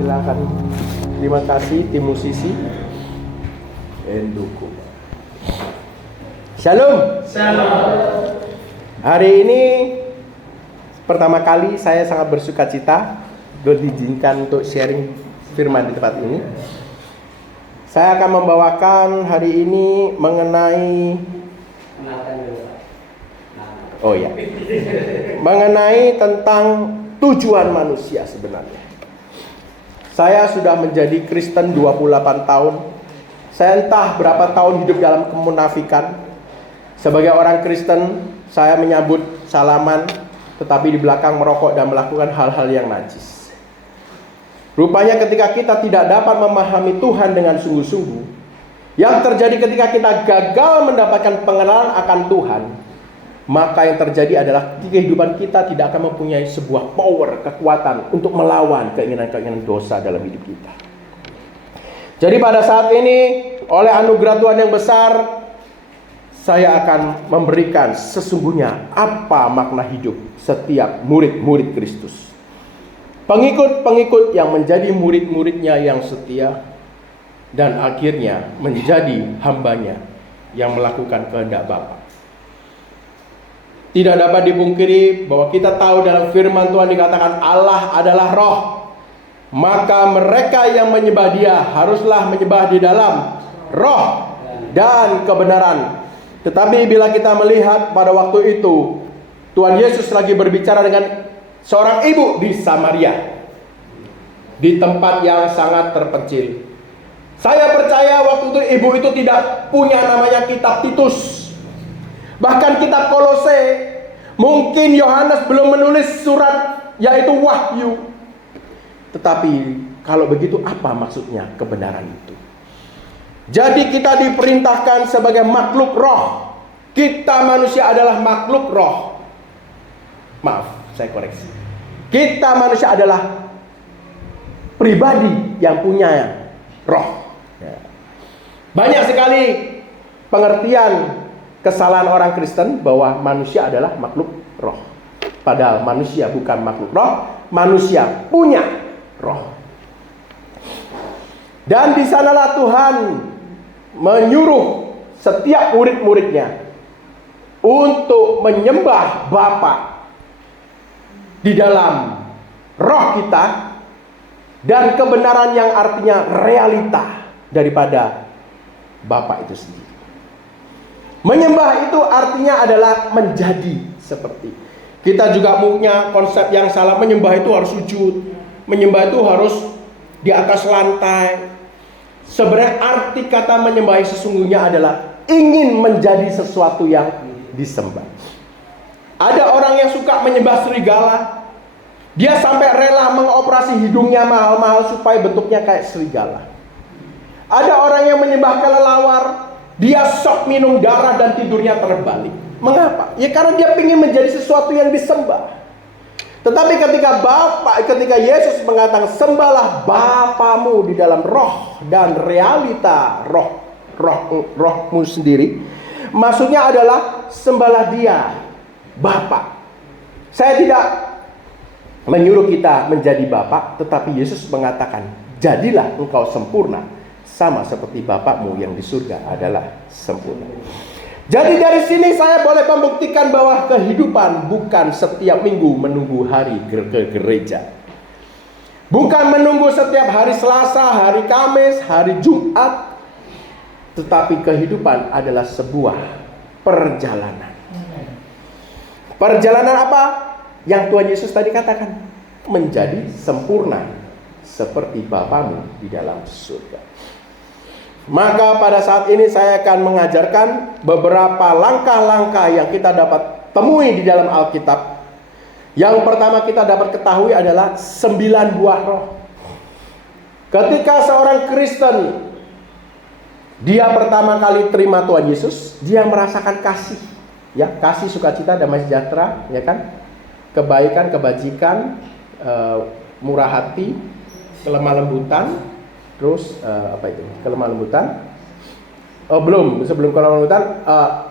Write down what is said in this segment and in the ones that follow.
Silakan. Terima kasih tim musisi. Endukung. Shalom. Shalom. Hari ini pertama kali saya sangat bersuka cita diizinkan untuk sharing firman di tempat ini. Saya akan membawakan hari ini mengenai mengenai tentang tujuan manusia sebenarnya. Saya sudah menjadi Kristen 28 tahun. Saya entah berapa tahun hidup dalam kemunafikan. Sebagai orang Kristen, saya menyambut salaman, tetapi di belakang merokok dan melakukan hal-hal yang najis. Rupanya ketika kita tidak dapat memahami Tuhan dengan sungguh-sungguh, yang terjadi ketika kita gagal mendapatkan pengenalan akan Tuhan, maka yang terjadi adalah kehidupan kita tidak akan mempunyai sebuah power, kekuatan untuk melawan keinginan-keinginan dosa dalam hidup kita. Jadi pada saat ini, oleh anugerah Tuhan yang besar, saya akan memberikan sesungguhnya apa makna hidup setiap murid-murid Kristus. Pengikut-pengikut yang menjadi murid-muridnya yang setia, dan akhirnya menjadi hambanya yang melakukan kehendak Bapa. Tidak dapat dipungkiri bahwa kita tahu dalam firman Tuhan dikatakan Allah adalah roh. Maka mereka yang menyembah Dia haruslah menyembah di dalam roh dan kebenaran. Tetapi bila kita melihat pada waktu itu Tuhan Yesus lagi berbicara dengan seorang ibu di Samaria, di tempat yang sangat terpencil. Saya percaya waktu itu ibu itu tidak punya namanya kitab Titus, bahkan kitab Kolose. Mungkin Yohanes belum menulis surat yaitu Wahyu. Tetapi kalau begitu apa maksudnya kebenaran itu? Jadi kita diperintahkan sebagai makhluk roh. Kita manusia adalah makhluk roh. Maaf, saya koreksi. Kita manusia adalah pribadi yang punya roh. Banyak sekali pengertian kesalahan orang Kristen bahwa manusia adalah makhluk roh. Padahal manusia bukan makhluk roh, manusia punya roh. Dan di sanalah Tuhan menyuruh setiap murid-muridnya untuk menyembah Bapa di dalam roh kita dan kebenaran yang artinya realita daripada Bapa itu sendiri. Menyembah itu artinya adalah menjadi seperti. Kita juga punya konsep yang salah, menyembah itu harus sujud, menyembah itu harus di atas lantai. Sebenarnya arti kata menyembah sesungguhnya adalah ingin menjadi sesuatu yang disembah. Ada orang yang suka menyembah serigala. Dia sampai rela mengoperasi hidungnya mahal-mahal supaya bentuknya kayak serigala. Ada orang yang menyembah kelelawar. Dia sok minum darah dan tidurnya terbalik. Mengapa? Ya karena dia ingin menjadi sesuatu yang disembah. Tetapi ketika Yesus mengatakan sembahlah Bapamu di dalam roh dan realita rohmu sendiri, maksudnya adalah sembahlah Dia, Bapa. Saya tidak menyuruh kita menjadi Bapa, tetapi Yesus mengatakan jadilah engkau sempurna sama seperti Bapakmu yang di surga adalah sempurna. Jadi dari sini saya boleh membuktikan bahwa kehidupan bukan setiap minggu menunggu hari ke gereja. Bukan menunggu setiap hari Selasa, hari Kamis, hari Jumat. Tetapi kehidupan adalah sebuah perjalanan. Perjalanan apa? Yang Tuhan Yesus tadi katakan, menjadi sempurna seperti Bapamu di dalam surga. Maka pada saat ini saya akan mengajarkan beberapa langkah-langkah yang kita dapat temui di dalam Alkitab. Yang pertama kita dapat ketahui adalah 9 buah roh. Ketika seorang Kristen dia pertama kali terima Tuhan Yesus, dia merasakan kasih, ya, kasih, sukacita, damai sejahtera, ya kan? Kebaikan, kebajikan, murah hati, kelemah lembutan. Terus kelemah lembutan. Sebelum kelemah lembutan,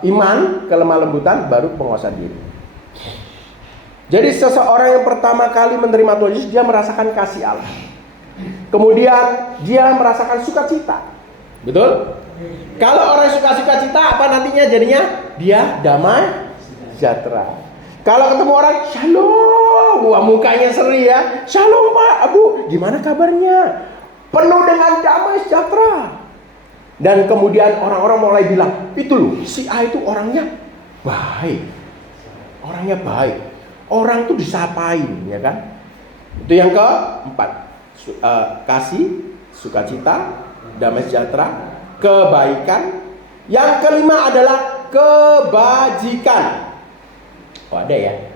iman, kelemah lembutan, baru penguasaan diri. Jadi seseorang yang pertama kali menerima Tuhan Yesus, dia merasakan kasih Allah. Kemudian dia merasakan sukacita. Betul? Kalau orang suka sukacita, apa nantinya jadinya? Dia damai sejahtera. Kalau ketemu orang, shalom, wah mukanya seri ya. Shalom Pak, Abu, gimana kabarnya? Penuh dengan damai sejahtera. Dan kemudian orang-orang mulai bilang, itu loh, si A itu orangnya baik. Orangnya baik. Orang tuh disapain, ya kan? Itu yang keempat. Kasih, sukacita, damai sejahtera, kebaikan. Yang kelima adalah kebajikan. Oh ada ya.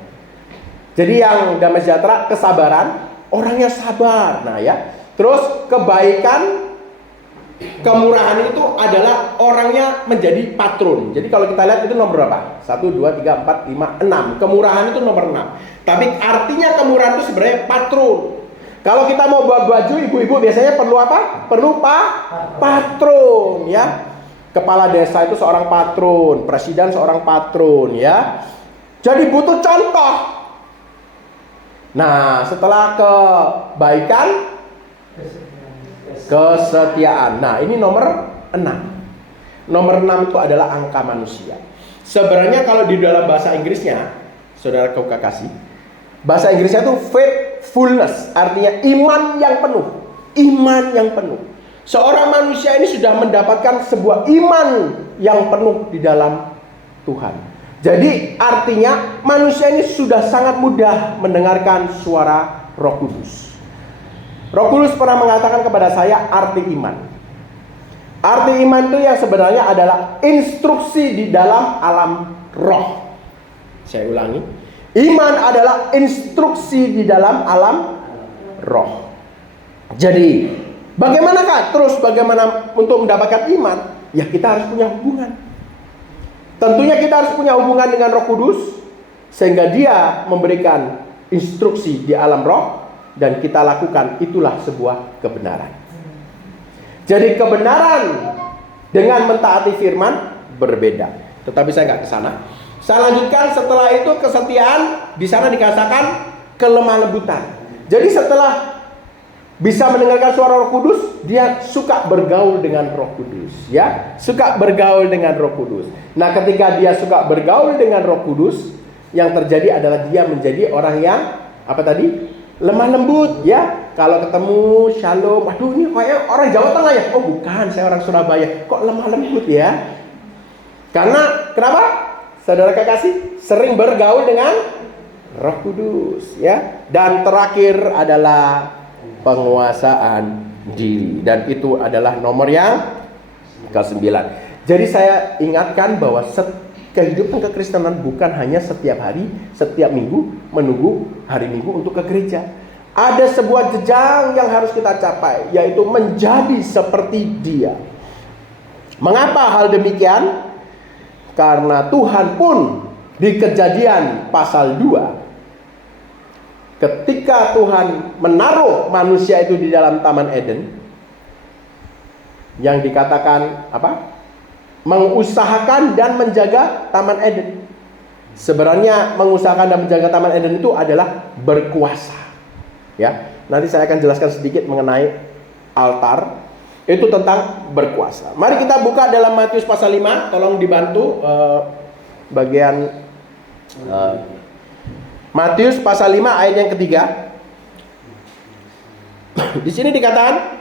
Jadi yang damai sejahtera, kesabaran, orangnya sabar. Nah ya. Terus kebaikan, kemurahan itu adalah orangnya menjadi patron. Jadi kalau kita lihat itu nomor berapa? 1, 2, 3, 4, 5, 6. Kemurahan itu nomor 6. Tapi artinya kemurahan itu sebenarnya patron. Kalau kita mau buat baju, ibu-ibu biasanya perlu apa? Perlu patron ya. Kepala desa itu seorang patron, presiden seorang patron ya. Jadi butuh contoh. Nah, setelah kebaikan, kesetiaan. Nah, ini nomor 6. Nomor 6 itu adalah angka manusia. Sebenarnya kalau di dalam bahasa Inggrisnya, saudara kau kasih, bahasa Inggrisnya itu faithfulness, artinya iman yang penuh. Iman yang penuh. Seorang manusia ini sudah mendapatkan sebuah iman yang penuh di dalam Tuhan. Jadi artinya manusia ini sudah sangat mudah mendengarkan suara Roh Kudus. Roh Kudus pernah mengatakan kepada saya arti iman. Arti iman itu yang sebenarnya adalah instruksi di dalam alam roh. Saya ulangi. Iman adalah instruksi di dalam alam roh. Jadi, bagaimanakah terus bagaimana untuk mendapatkan iman? Ya kita harus punya hubungan. Tentunya kita harus punya hubungan dengan Roh Kudus, sehingga dia memberikan instruksi di alam roh, dan kita lakukan, itulah sebuah kebenaran. Jadi kebenaran dengan mentaati firman berbeda. Tetapi saya nggak ke sana. Saya lanjutkan, setelah itu kesetiaan, di sana dikatakan kelemah lembutan. Jadi setelah bisa mendengarkan suara Roh Kudus, dia suka bergaul dengan Roh Kudus, ya, suka bergaul dengan Roh Kudus. Nah, ketika dia suka bergaul dengan Roh Kudus, yang terjadi adalah dia menjadi orang yang apa tadi? Lemah lembut, ya. Kalau ketemu shalom, waduh ini kayak orang Jawa Tengah ya? Oh bukan, saya orang Surabaya. Kok lemah lembut ya? Karena kenapa? Saudara kekasih sering bergaul dengan Roh Kudus, ya. Dan terakhir adalah penguasaan diri, dan itu adalah nomor yang ke-9. Jadi saya ingatkan bahwa kehidupan kekristenan bukan hanya setiap hari, setiap minggu menunggu hari Minggu untuk ke gereja. Ada sebuah jenjang yang harus kita capai, yaitu menjadi seperti Dia. Mengapa hal demikian? Karena Tuhan pun di Kejadian pasal 2, ketika Tuhan menaruh manusia itu di dalam Taman Eden, yang dikatakan apa? Mengusahakan dan menjaga Taman Eden. Sebenarnya mengusahakan dan menjaga Taman Eden itu adalah berkuasa. Ya, nanti saya akan jelaskan sedikit mengenai altar. Itu tentang berkuasa. Mari kita buka dalam Matius pasal 5. Tolong dibantu bagian Matius pasal 5 ayat yang ketiga. Di sini dikatakan,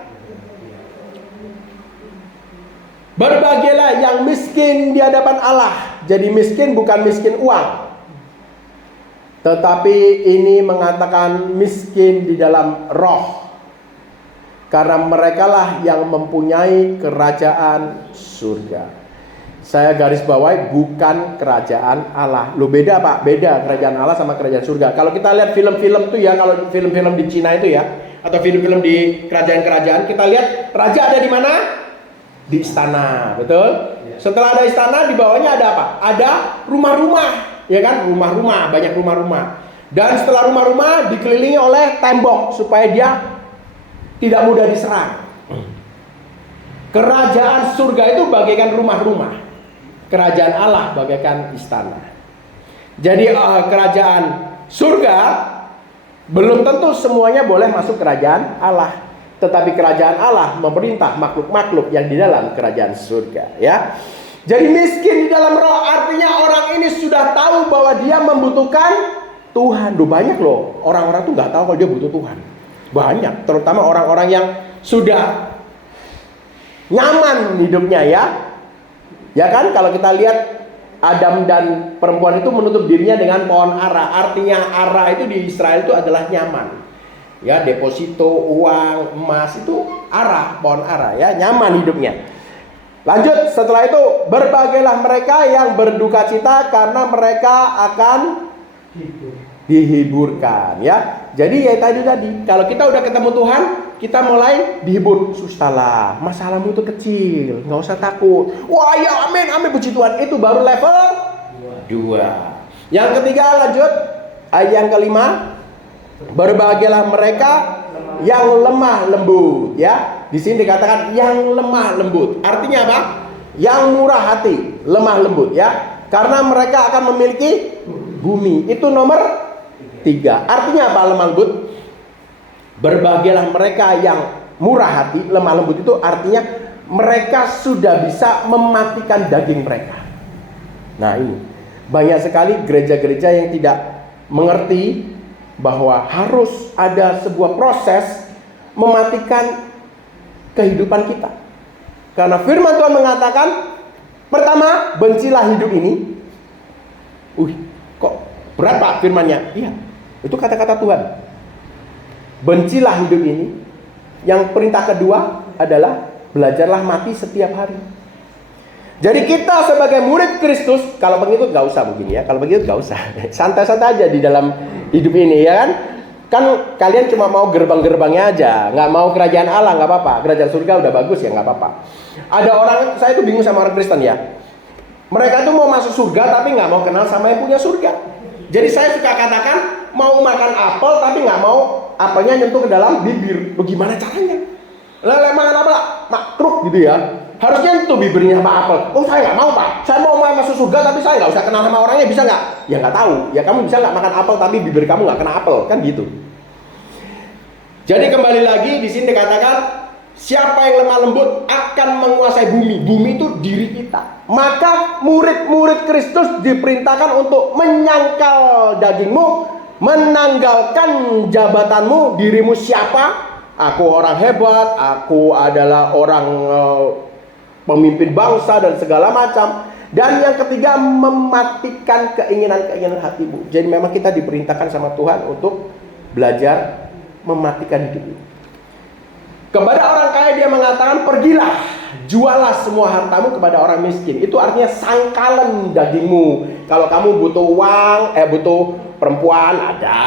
berbahagialah yang miskin di hadapan Allah. Jadi miskin bukan miskin uang, tetapi ini mengatakan miskin di dalam roh, karena merekalah yang mempunyai kerajaan surga. Saya garis bawahi, bukan kerajaan Allah. Loh beda Pak, beda kerajaan Allah sama kerajaan surga. Kalau kita lihat film-film tuh ya, kalau film-film di Cina itu ya, atau film-film di kerajaan-kerajaan, kita lihat raja ada di mana? Di istana, betul? Setelah ada istana, di bawahnya ada apa? Ada rumah-rumah, ya kan? Rumah-rumah, banyak rumah-rumah. Dan setelah rumah-rumah dikelilingi oleh tembok supaya dia tidak mudah diserang. Kerajaan surga itu bagaikan rumah-rumah. Kerajaan Allah bagaikan istana. Jadi kerajaan surga belum tentu semuanya boleh masuk kerajaan Allah. tetapi kerajaan Allah memerintah makhluk-makhluk yang di dalam kerajaan surga, ya. Jadi miskin di dalam roh artinya orang ini sudah tahu bahwa dia membutuhkan Tuhan. Banyak loh orang-orang tuh nggak tahu kalau dia butuh Tuhan. Banyak, terutama orang-orang yang sudah nyaman hidupnya, ya. Ya kan, kalau kita lihat Adam dan perempuan itu menutup dirinya dengan pohon ara. Artinya ara itu di Israel itu adalah nyaman. Ya, deposito, uang, emas itu ara, pohon ara, ya, nyaman hidupnya. Lanjut, setelah itu berbahagialah mereka yang berduka cita karena mereka akan dihiburkan, ya. Jadi ya tadi kalau kita udah ketemu Tuhan, kita mulai dihibur. Sustalah, masalahmu itu kecil, nggak usah takut. Wah ya, amin, amin, puji Tuhan. Itu baru level 2. Yang ketiga, lanjut ayat yang kelima, berbahagialah mereka yang lemah lembut, ya. Di sini dikatakan yang lemah lembut. Artinya apa? Yang murah hati, lemah lembut, ya. Karena mereka akan memiliki bumi. Itu nomor 3. Artinya apa lemah lembut? Berbahagialah mereka yang murah hati, lemah lembut itu artinya mereka sudah bisa mematikan daging mereka. Nah, ini banyak sekali gereja-gereja yang tidak mengerti bahwa harus ada sebuah proses mematikan kehidupan kita. Karena firman Tuhan mengatakan, pertama, bencilah hidup ini. Kok berat Pak firmannya? Iya, itu kata-kata Tuhan. Bencilah hidup ini. Yang perintah kedua adalah belajarlah mati setiap hari. Jadi kita sebagai murid Kristus, kalau begitu gak usah begini, ya. Kalau begitu gak usah, santai-santai aja di dalam hidup ini, ya kan? Kan kalian cuma mau gerbang-gerbangnya aja, nggak mau kerajaan Allah, nggak apa-apa. Kerajaan surga udah bagus, ya nggak apa-apa. Ada orang, saya tuh bingung sama orang Kristen, ya. Mereka tuh mau masuk surga tapi nggak mau kenal sama yang punya surga. Jadi saya suka katakan mau makan apel tapi nggak mau apelnya nyentuh ke dalam bibir. Bagaimana caranya? Lele makan apel, makruk gitu ya. Harusnya nyentuh bibirnya sama apel. Oh saya nggak mau Pak, saya mau masuk surga tapi saya nggak usah kenal sama orangnya, bisa nggak? Ya nggak tahu. Ya kamu bisa nggak makan apel tapi bibir kamu nggak kena apel, kan gitu. Jadi kembali lagi di sini dikatakan siapa yang lemah lembut akan menguasai bumi. Bumi itu diri kita. Maka murid-murid Kristus diperintahkan untuk menyangkal dagingmu, menanggalkan jabatanmu, dirimu siapa? Aku orang hebat, aku adalah orang pemimpin bangsa dan segala macam. Dan yang ketiga, mematikan keinginan-keinginan hatimu. Jadi memang kita diperintahkan sama Tuhan untuk belajar mematikan hidup ini. Kepada orang kaya dia mengatakan, pergilah, jualah semua hartamu kepada orang miskin. Itu artinya sangkalan dagingmu. Kalau kamu butuh uang, butuh perempuan, ada.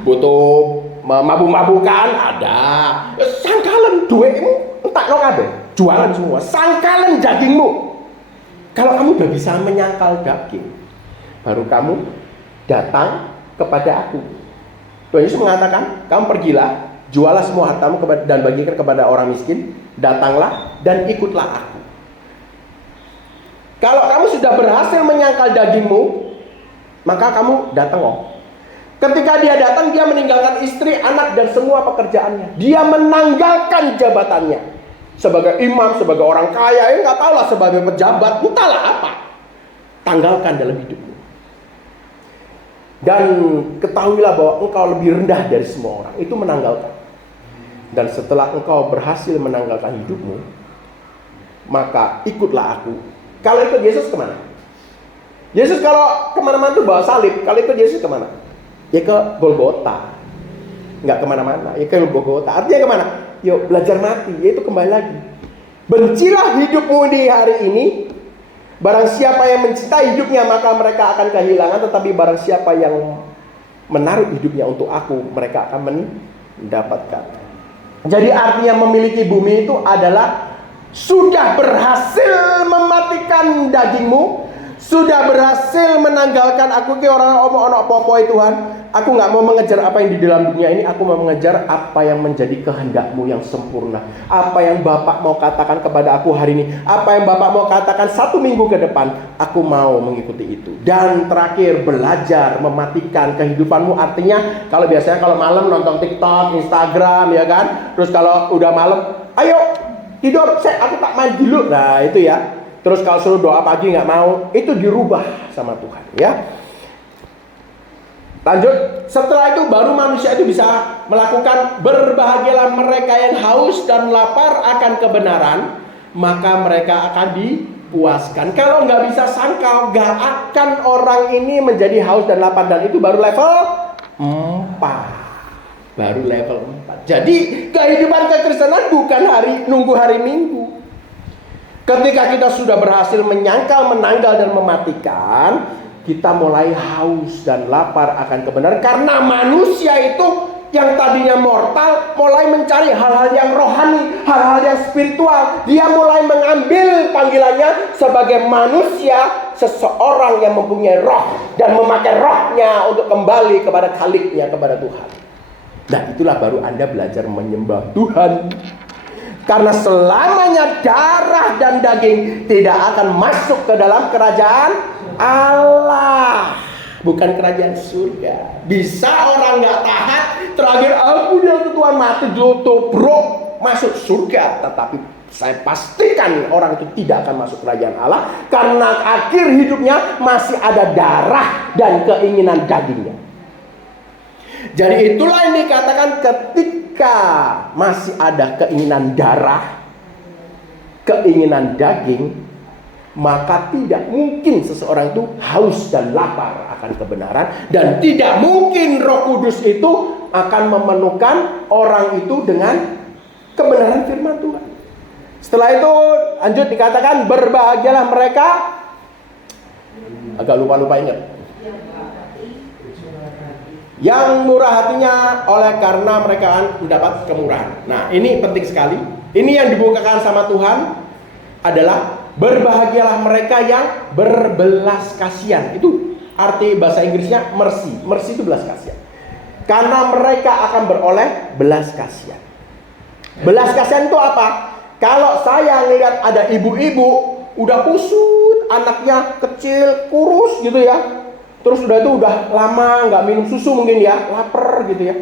Butuh mabuk-mabukan, ada. Sangkalan duitmu, entak lo kabeh. Jualan semua, sangkalan dagingmu. Kalau kamu udah bisa menyangkal daging, baru kamu datang kepada aku. Tuhan Yesus mengatakan, kamu pergilah, jualah semua hartamu dan bagikan kepada orang miskin, datanglah dan ikutlah aku. Kalau kamu sudah berhasil menyangkal dagingmu, maka kamu datang. Ketika dia datang, dia meninggalkan istri, anak dan semua pekerjaannya. Dia menanggalkan jabatannya sebagai imam, sebagai orang kaya, nggak tahu lah, sebagai pejabat, entahlah apa. Tanggalkan dalam hidupmu. Dan ketahuilah bahwa engkau lebih rendah dari semua orang. Itu menanggalkan. Dan setelah engkau berhasil menanggalkan hidupmu, maka ikutlah aku. Kalau ikut Yesus kemana? Yesus kalau kemana-mana tuh bawa salib. Kalau ikut Yesus kemana? Ya ke Golgota. Nggak kemana-mana, ya ke Golgota. Artinya kemana? Yuk belajar mati, yaitu kembali lagi. Bencilah hidupmu di hari ini. Barang siapa yang mencintai hidupnya, maka mereka akan kehilangan. Tetapi barang siapa yang menaruh hidupnya untuk aku, mereka akan mendapatkan. Jadi artinya memiliki bumi itu adalah sudah berhasil mematikan dagingmu, sudah berhasil menanggalkan aku ke orang ono popoi Tuhan. Aku nggak mau mengejar apa yang di dalam dunia ini. Aku mau mengejar apa yang menjadi kehendak-Mu yang sempurna. Apa yang Bapak mau katakan kepada aku hari ini. Apa yang Bapak mau katakan 1 minggu ke depan. Aku mau mengikuti itu. Dan terakhir, belajar mematikan kehidupanmu. Artinya kalau biasanya kalau malam nonton TikTok, Instagram, ya kan. Terus kalau udah malam, ayo tidur, aku tak main dulu. Nah itu ya. Terus kalau suruh doa pagi nggak mau, itu dirubah sama Tuhan, ya. Lanjut, setelah itu baru manusia itu bisa melakukan berbahagialah mereka yang haus dan lapar akan kebenaran, maka mereka akan dipuaskan. Kalau nggak bisa sangkal, nggak akan orang ini menjadi haus dan lapar, dan itu baru level 4. Baru level 4. Jadi kehidupan kekristenan bukan nunggu hari Minggu. Ketika kita sudah berhasil menyangkal, menanggal, dan mematikan, kita mulai haus dan lapar akan kebenaran. Karena manusia itu yang tadinya mortal mulai mencari hal-hal yang rohani, hal-hal yang spiritual. Dia mulai mengambil panggilannya sebagai manusia, seseorang yang mempunyai roh dan memakai rohnya untuk kembali kepada Khaliknya, kepada Tuhan. Nah itulah baru Anda belajar menyembah Tuhan. Karena selamanya darah dan daging tidak akan masuk ke dalam kerajaan Allah, bukan kerajaan surga. Bisa orang nggak taat, terakhir aku dia Tuhan mati dulu bro masuk surga, tetapi saya pastikan orang itu tidak akan masuk kerajaan Allah karena akhir hidupnya masih ada darah dan keinginan dagingnya. Jadi itulah yang dikatakan ketika masih ada keinginan darah, keinginan daging, maka tidak mungkin seseorang itu haus dan lapar akan kebenaran, dan tidak mungkin Roh Kudus itu akan memenuhkan orang itu dengan kebenaran firman Tuhan. Setelah itu lanjut dikatakan berbahagialah mereka, agak lupa ingat, yang murah hatinya, oleh karena mereka mendapat kemurahan. Nah ini penting sekali. Ini yang dibukakan sama Tuhan adalah berbahagialah mereka yang berbelas kasihan. Itu arti bahasa Inggrisnya mercy. Mercy itu belas kasihan. Karena mereka akan beroleh belas kasihan. Belas kasihan itu apa? Kalau saya lihat ada ibu-ibu udah kusut, anaknya kecil, kurus gitu ya. Terus udah itu udah lama nggak minum susu mungkin ya, lapar gitu ya.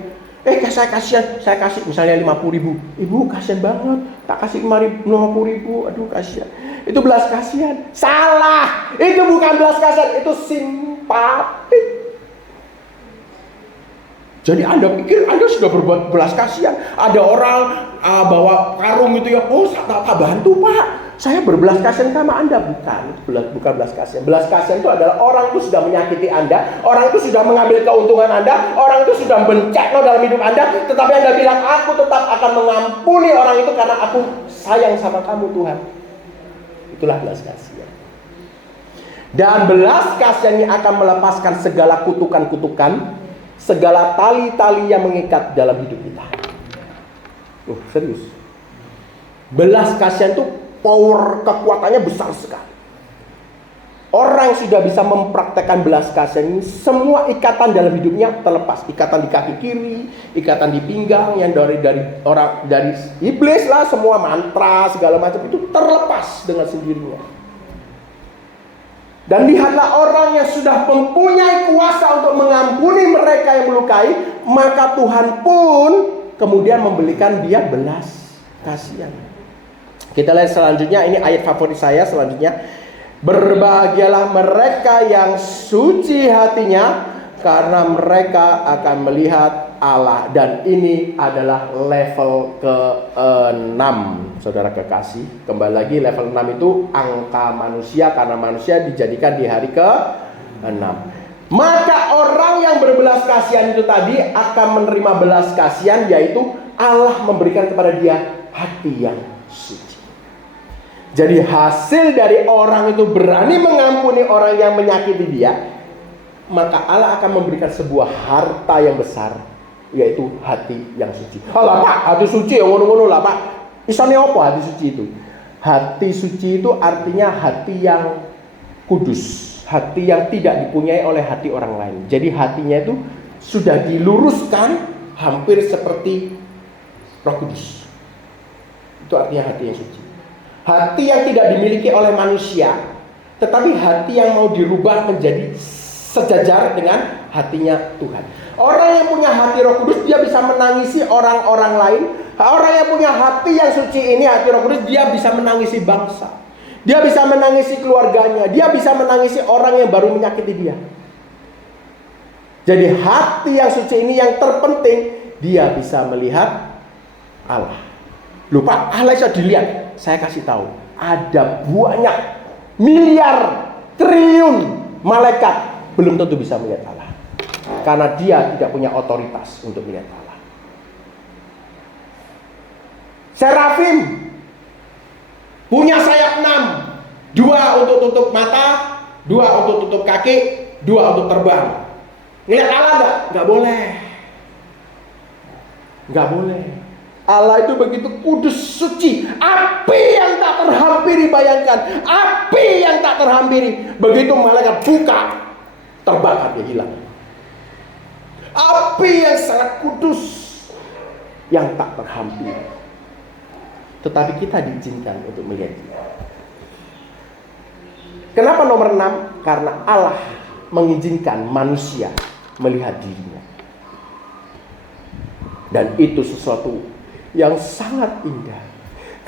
Saya kasih misalnya 50.000. Ibu kasihan banget, tak kasih 50.000. Aduh kasihan. Itu belas kasihan. Salah. Itu bukan belas kasihan, itu simpati. Jadi Anda pikir Anda sudah berbuat belas kasihan. Ada orang bawa karung itu ya, tak bantu Pak. Saya berbelas kasihan sama Anda. Bukan belas kasihan. Belas kasihan itu adalah orang itu sudah menyakiti Anda, orang itu sudah mengambil keuntungan Anda, orang itu sudah bencana dalam hidup Anda, tetapi Anda bilang aku tetap akan mengampuni orang itu karena aku sayang sama kamu Tuhan. Itulah belas kasihan. Dan belas kasihan ini akan melepaskan segala kutukan-kutukan, segala tali-tali yang mengikat dalam hidup kita. Serius. Belas kasihan itu power kekuatannya besar sekali. Orang yang sudah bisa mempraktekkan belas kasihan ini, semua ikatan dalam hidupnya terlepas. Ikatan di kaki kiri, ikatan di pinggang yang dari iblis lah, semua mantra segala macam itu terlepas dengan sendirinya. Dan lihatlah orang yang sudah mempunyai kuasa untuk mengampuni mereka yang melukai, maka Tuhan pun kemudian memberikan dia belas kasihan. Kita lihat selanjutnya, ini ayat favorit saya selanjutnya. Berbahagialah mereka yang suci hatinya, karena mereka akan melihat Allah. Dan ini adalah level ke-6, saudara kekasih. Kembali lagi, level 6 itu angka manusia, karena manusia dijadikan di hari ke-6. Maka orang yang berbelas kasihan itu tadi akan menerima belas kasihan, yaitu Allah memberikan kepada dia hati yang suci. Jadi hasil dari orang itu berani mengampuni orang yang menyakiti dia, maka Allah akan memberikan sebuah harta yang besar, yaitu hati yang suci. Alah Pak, hati suci ya ngono-ngono lah Pak. Isane apa hati suci itu? Hati suci itu artinya hati yang kudus. hati yang tidak dipunyai oleh hati orang lain. Jadi hatinya itu sudah diluruskan hampir seperti Roh Kudus. Itu artinya hati yang suci. Hati yang tidak dimiliki oleh manusia, tetapi hati yang mau dirubah menjadi sejajar dengan hatinya Tuhan. Orang yang punya hati Roh Kudus, dia bisa menangisi orang-orang lain. Orang yang punya hati yang suci ini, hati Roh Kudus, dia bisa menangisi bangsa. Dia bisa menangisi keluarganya. Dia bisa menangisi orang yang baru menyakiti dia. Jadi hati yang suci ini yang terpenting, dia bisa melihat Allah. Lupa Allah bisa dilihat. Saya kasih tahu, ada banyak miliar, triliun malaikat belum tentu bisa melihat Allah, karena dia tidak punya otoritas untuk melihat Allah. Serafim punya sayap 6, 2 untuk tutup mata, 2 untuk tutup kaki, 2 untuk terbang. Ngelihat Allah enggak? Enggak boleh. Enggak boleh. Allah itu begitu kudus, suci, api yang tak terhampiri. Bayangkan, api yang tak terhampiri. Begitu malaikat buka, terbakar, dia hilang. Api yang sangat kudus, yang tak terhampiri. Tetapi kita diizinkan untuk melihat dia. Kenapa nomor 6? Karena Allah mengizinkan manusia melihat dirinya. Dan itu sesuatu yang sangat indah.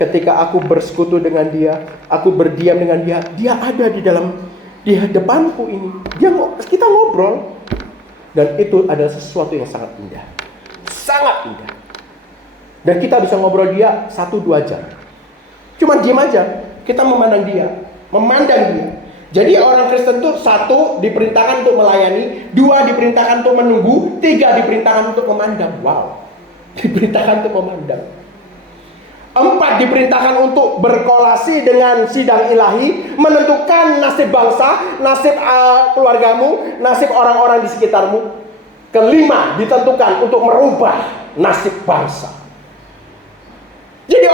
Ketika aku bersekutu dengan dia, aku berdiam dengan dia, dia ada di depanku ini. Kita ngobrol. Dan itu adalah sesuatu yang sangat indah. Sangat indah. Dan kita bisa ngobrol dia 1-2 jam. Cuma diam aja. Kita memandang dia. Jadi orang Kristen itu 1 diperintahkan untuk melayani, 2 diperintahkan untuk menunggu, 3 diperintahkan untuk memandang. Wow. Diperintahkan untuk memandang. 4 diperintahkan untuk berkolasi dengan sidang ilahi, menentukan nasib bangsa, nasib keluargamu, nasib orang-orang di sekitarmu. 5 ditentukan untuk merubah nasib bangsa. Jadi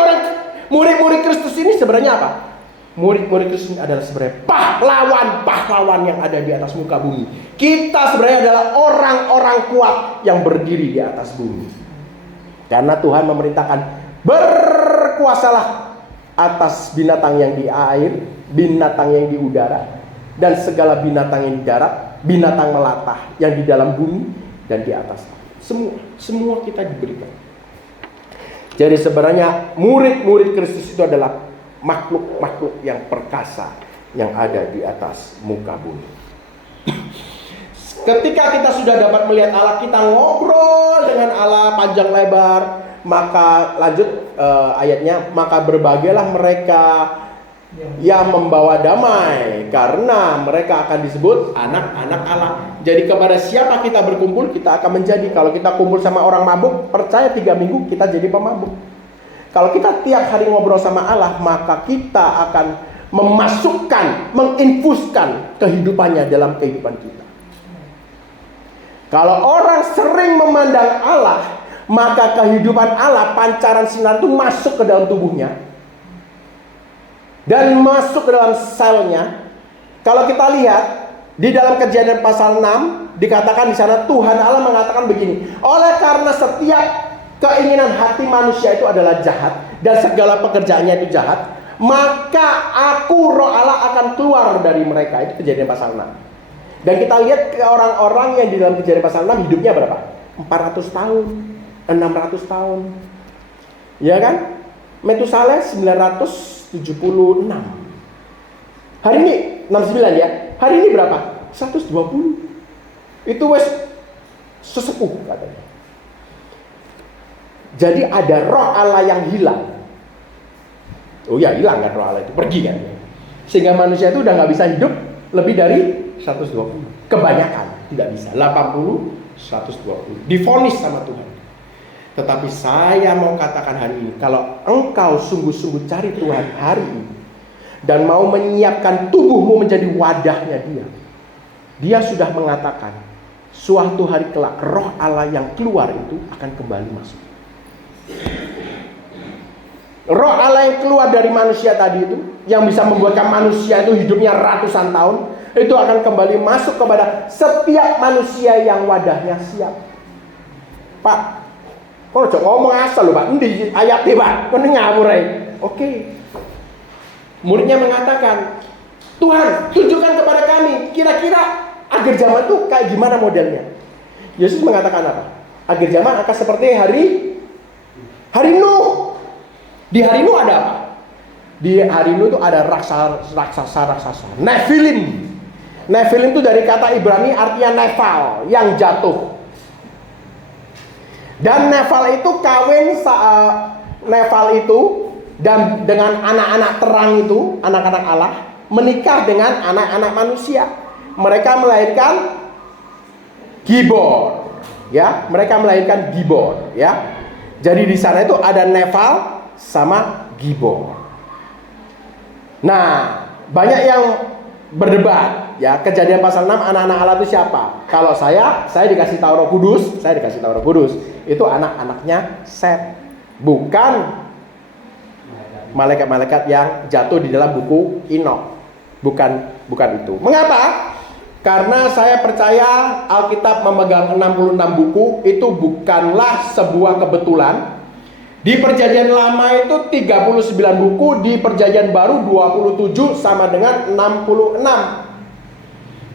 murid-murid Kristus ini sebenarnya apa? Murid-murid Kristus ini adalah sebenarnya pahlawan yang ada di atas muka bumi. Kita sebenarnya adalah orang-orang kuat yang berdiri di atas bumi. Karena Tuhan memerintahkan, berkuasalah atas binatang yang di air, binatang yang di udara, dan segala binatang yang di darat, binatang melata yang di dalam bumi dan di atas. Semua kita diberikan. Jadi sebenarnya murid-murid Kristus itu adalah makhluk-makhluk yang perkasa yang ada di atas muka bumi. Ketika kita sudah dapat melihat Allah, kita ngobrol dengan Allah panjang lebar, maka lanjut ayatnya, maka berbagailah mereka yang membawa damai, karena mereka akan disebut anak-anak Allah. Jadi kepada siapa kita berkumpul, kita akan menjadi. Kalau kita kumpul sama orang mabuk, percaya 3 minggu kita jadi pemabuk. Kalau kita tiap hari ngobrol sama Allah, maka kita akan memasukkan, menginfuskan kehidupannya dalam kehidupan kita. Kalau orang sering memandang Allah, maka kehidupan Allah, pancaran sinar itu masuk ke dalam tubuhnya dan masuk ke dalam selnya. Kalau kita lihat di dalam Kejadian pasal 6, dikatakan di sana Tuhan Allah mengatakan begini, oleh karena setiap keinginan hati manusia itu adalah jahat dan segala pekerjaannya itu jahat, maka aku, Roh Allah, akan keluar dari mereka. Itu Kejadian pasal 6. Dan kita lihat ke orang-orang yang di dalam Kejadian pasal 6 hidupnya berapa? 400 tahun, 600 tahun. Ya kan? Metusaleh 976. Hari ini 69 ya. Hari ini berapa? 120. Itu wes sesepuh katanya. Jadi ada roh Allah yang hilang. Oh ya, hilang kan roh Allah itu, pergi kan. Sehingga manusia itu udah gak bisa hidup lebih dari 120. Kebanyakan tidak bisa. 80, 120. Divonis sama Tuhan. Tetapi saya mau katakan hari ini, kalau engkau sungguh-sungguh cari Tuhan hari ini dan mau menyiapkan tubuhmu menjadi wadahnya Dia sudah mengatakan suatu hari kelak roh Allah yang keluar itu akan kembali masuk. Roh Allah yang keluar dari manusia tadi itu, yang bisa membuatkan manusia itu hidupnya ratusan tahun, itu akan kembali masuk kepada setiap manusia yang wadahnya siap. Pak, kok ngomong asal loh Pak, ini ayatnya Pak, kok ini ngawur aja. Oke. Muridnya mengatakan, Tuhan tunjukkan kepada kami, kira-kira akhir zaman itu kayak gimana modelnya. Yesus mengatakan apa? Akhir zaman akan seperti hari Nuh. Di hari Nuh ada apa? Di hari Nuh itu ada raksasa. Nephilim. Nephilim itu dari kata Ibrani artinya Nephal, yang jatuh. Dan Nephal itu kawin Nephal itu dan dengan anak-anak terang itu, anak-anak Allah, menikah dengan anak-anak manusia. Mereka melahirkan Gibor, ya. Mereka melahirkan Gibor, ya. Jadi di sana itu ada Nephal sama Gibor. Nah, banyak yang berdebat, ya. Kejadian pasal 6 anak-anak Allah itu siapa? Kalau saya dikasih tahu Roh Kudus, itu anak-anaknya Set, bukan malaikat-malaikat yang jatuh di dalam buku Inok. Bukan itu. Mengapa? Karena saya percaya Alkitab memegang 66 buku itu bukanlah sebuah kebetulan. Di Perjanjian Lama itu 39 buku, di Perjanjian Baru 27 sama dengan 66.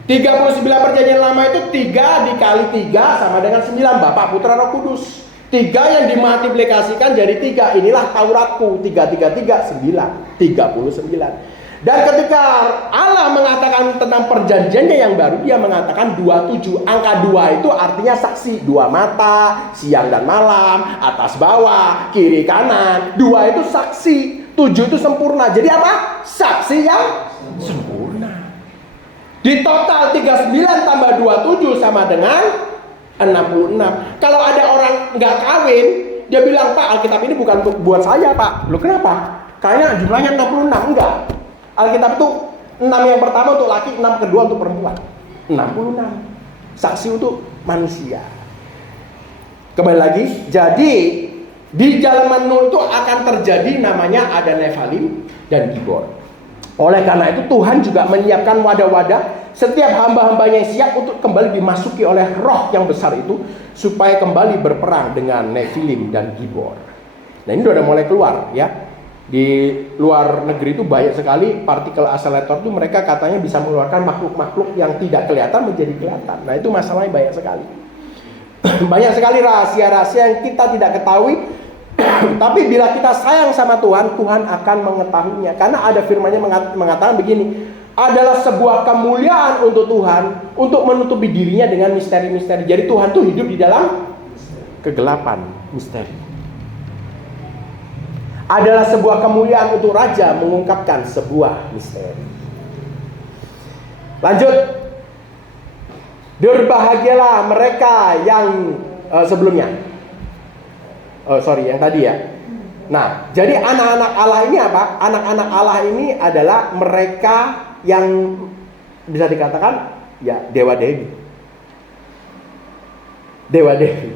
39 Perjanjian Lama itu 3 dikali 3 sama dengan 9, Bapa, Putra, Roh Kudus. 3 yang dimultiplikasikan jadi 3. Inilah Tauratku. 3, 9, 39. Dan ketika Allah mengatakan tentang perjanjiannya yang baru, dia mengatakan 27. Angka 2 itu artinya saksi. 2 mata, siang dan malam, atas bawah, kiri kanan. 2 itu saksi. 7 itu sempurna. Jadi apa? Saksi yang sempurna. Di total 39 tambah 27 sama dengan 66. Kalau ada orang nggak kawin, dia bilang, Pak, Alkitab ini bukan untuk buat saya, Pak. Loh, kenapa? Kayaknya jumlahnya 66. Enggak. Alkitab itu 6 yang pertama untuk laki, 6 kedua untuk perempuan. 66. Saksi untuk manusia. Kembali lagi, jadi di zaman Nuh itu akan terjadi namanya ada Nephilim dan Gibor. Oleh karena itu Tuhan juga menyiapkan wadah-wadah setiap hamba-hambanya yang siap untuk kembali dimasuki oleh roh yang besar itu, supaya kembali berperang dengan Nephilim dan Gibor. Nah, ini udah mulai keluar, ya. Di luar negeri itu banyak sekali partikel accelerator itu, mereka katanya bisa mengeluarkan makhluk-makhluk yang tidak kelihatan menjadi kelihatan. Nah, itu masalahnya banyak sekali. Banyak sekali rahasia-rahasia yang kita tidak ketahui. Tapi bila kita sayang sama Tuhan, Tuhan akan mengetahuinya. Karena ada firman-Nya mengatakan begini, adalah sebuah kemuliaan untuk Tuhan untuk menutupi dirinya dengan misteri-misteri. Jadi Tuhan tuh hidup di dalam kegelapan misteri. Adalah sebuah kemuliaan untuk raja mengungkapkan sebuah misteri. Lanjut. Berbahagialah mereka yang sebelumnya. Yang tadi ya. Nah, jadi anak-anak Allah ini apa? Anak-anak Allah ini adalah mereka yang bisa dikatakan ya dewa-dewi. Dewa-dewi.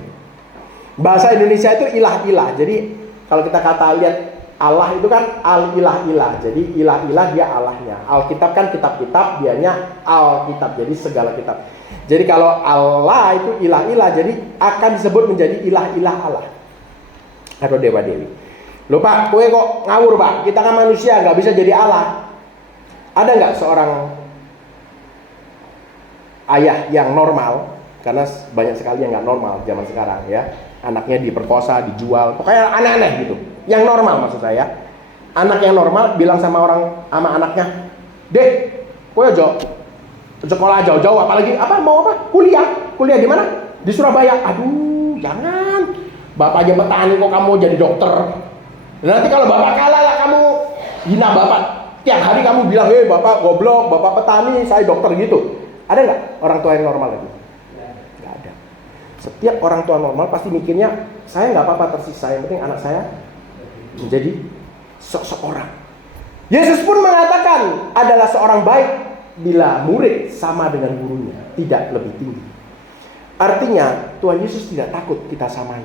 Bahasa Indonesia itu ilah-ilah. Jadi kalau kita lihat Allah itu kan al-ilah-ilah. Jadi ilah-ilah dia Allahnya. Alkitab kan kitab-kitab, dianya Alkitab. Jadi segala kitab. Jadi kalau Allah itu ilah-ilah, jadi akan disebut menjadi ilah-ilah Allah atau dewa-dewi. Loh Pak, kowe kok ngawur Pak? Kita kan manusia, nggak bisa jadi Allah. Ada nggak seorang ayah yang normal? Karena banyak sekali yang nggak normal zaman sekarang ya. Anaknya diperkosa, dijual, pokoknya aneh-aneh gitu. Yang normal maksud saya. Anak yang normal bilang sama anaknya, Dek, kowe aja sekolah jauh-jauh, apalagi mau kuliah di mana? Di Surabaya. Aduh, jangan. Bapak aja petani kok kamu jadi dokter. Nanti kalau bapak kalah lah kamu hina bapak. Tiap hari kamu bilang, hei bapak goblok, bapak petani, saya dokter gitu. Ada nggak orang tua yang normal lagi? Nggak ada. Setiap orang tua normal pasti mikirnya, saya nggak apa-apa tersisa, yang penting anak saya menjadi seorang. Yesus pun mengatakan adalah seorang baik bila murid sama dengan gurunya, tidak lebih tinggi. Artinya Tuhan Yesus tidak takut kita samai.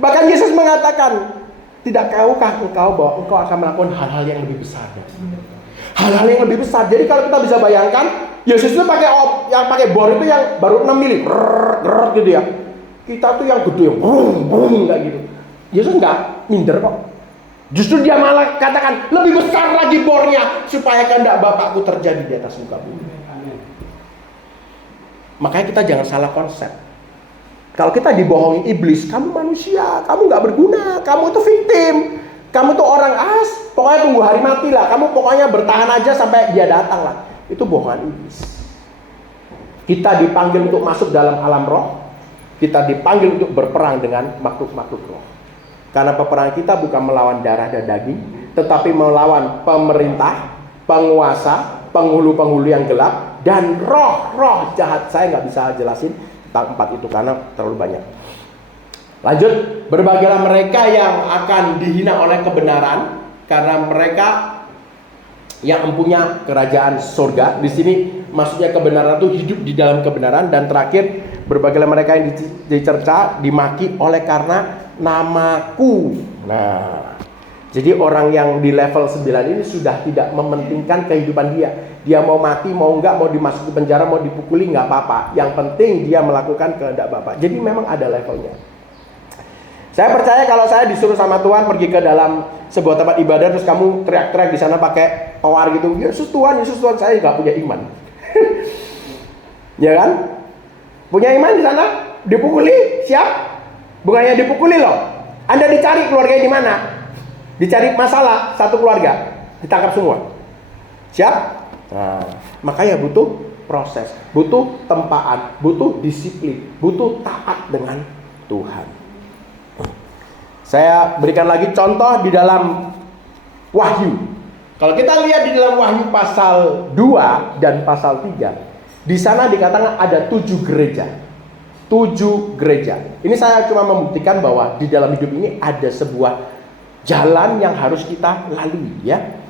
Bahkan Yesus mengatakan, tidak tahukah engkau bahwa engkau akan melakukan hal-hal yang lebih besar? Hal-hal yang lebih besar. Jadi kalau kita bisa bayangkan, Yesus itu yang pakai bor itu yang baru 6 mili, gitu ya. Kita tuh yang gede, kayak gitu. Yesus enggak, minder kok. Justru dia malah katakan lebih besar lagi bornya supaya kehendak Bapakku terjadi di atas muka bumi. Makanya kita jangan salah konsep. Kalau kita dibohongi iblis, kamu manusia, kamu nggak berguna, kamu itu victim, kamu tuh orang pokoknya tunggu hari mati lah, kamu pokoknya bertahan aja sampai dia datang lah. Itu bohongan iblis. Kita dipanggil untuk masuk dalam alam roh, kita dipanggil untuk berperang dengan makhluk-makhluk roh. Karena peperangan kita bukan melawan darah dan daging, tetapi melawan pemerintah, penguasa, penghulu-penghulu yang gelap, dan roh-roh jahat. Saya nggak bisa jelasin tentang 4 itu karena terlalu banyak. Lanjut, berbahagialah mereka yang akan dihina oleh kebenaran, karena mereka yang mempunyai kerajaan surga. Di sini maksudnya kebenaran itu hidup di dalam kebenaran. Dan terakhir, berbahagialah mereka yang dicerca, dimaki oleh karena namaku. Nah, jadi orang yang di level 9 ini sudah tidak mementingkan kehidupan dia. Dia mau mati, mau enggak, mau dimasuki penjara, mau dipukuli, enggak apa-apa. Yang penting dia melakukan kehendak Bapa. Jadi memang ada levelnya. Saya percaya kalau saya disuruh sama Tuhan pergi ke dalam sebuah tempat ibadah, terus kamu teriak-teriak di sana pakai toar gitu, Yesus Tuhan, saya nggak punya iman. Ya kan? Punya iman di sana, dipukuli, siap? Bukannya dipukuli loh. Anda dicari keluarganya di mana? Dicari masalah satu keluarga, ditangkap semua. Siap? Nah, makanya butuh proses, butuh tempaan, butuh disiplin, butuh taat dengan Tuhan. Saya berikan lagi contoh di dalam Wahyu. Kalau kita lihat di dalam Wahyu pasal 2 dan pasal 3, di sana dikatakan ada 7 gereja. 7 gereja. Ini saya cuma membuktikan bahwa di dalam hidup ini ada sebuah jalan yang harus kita lalui, ya.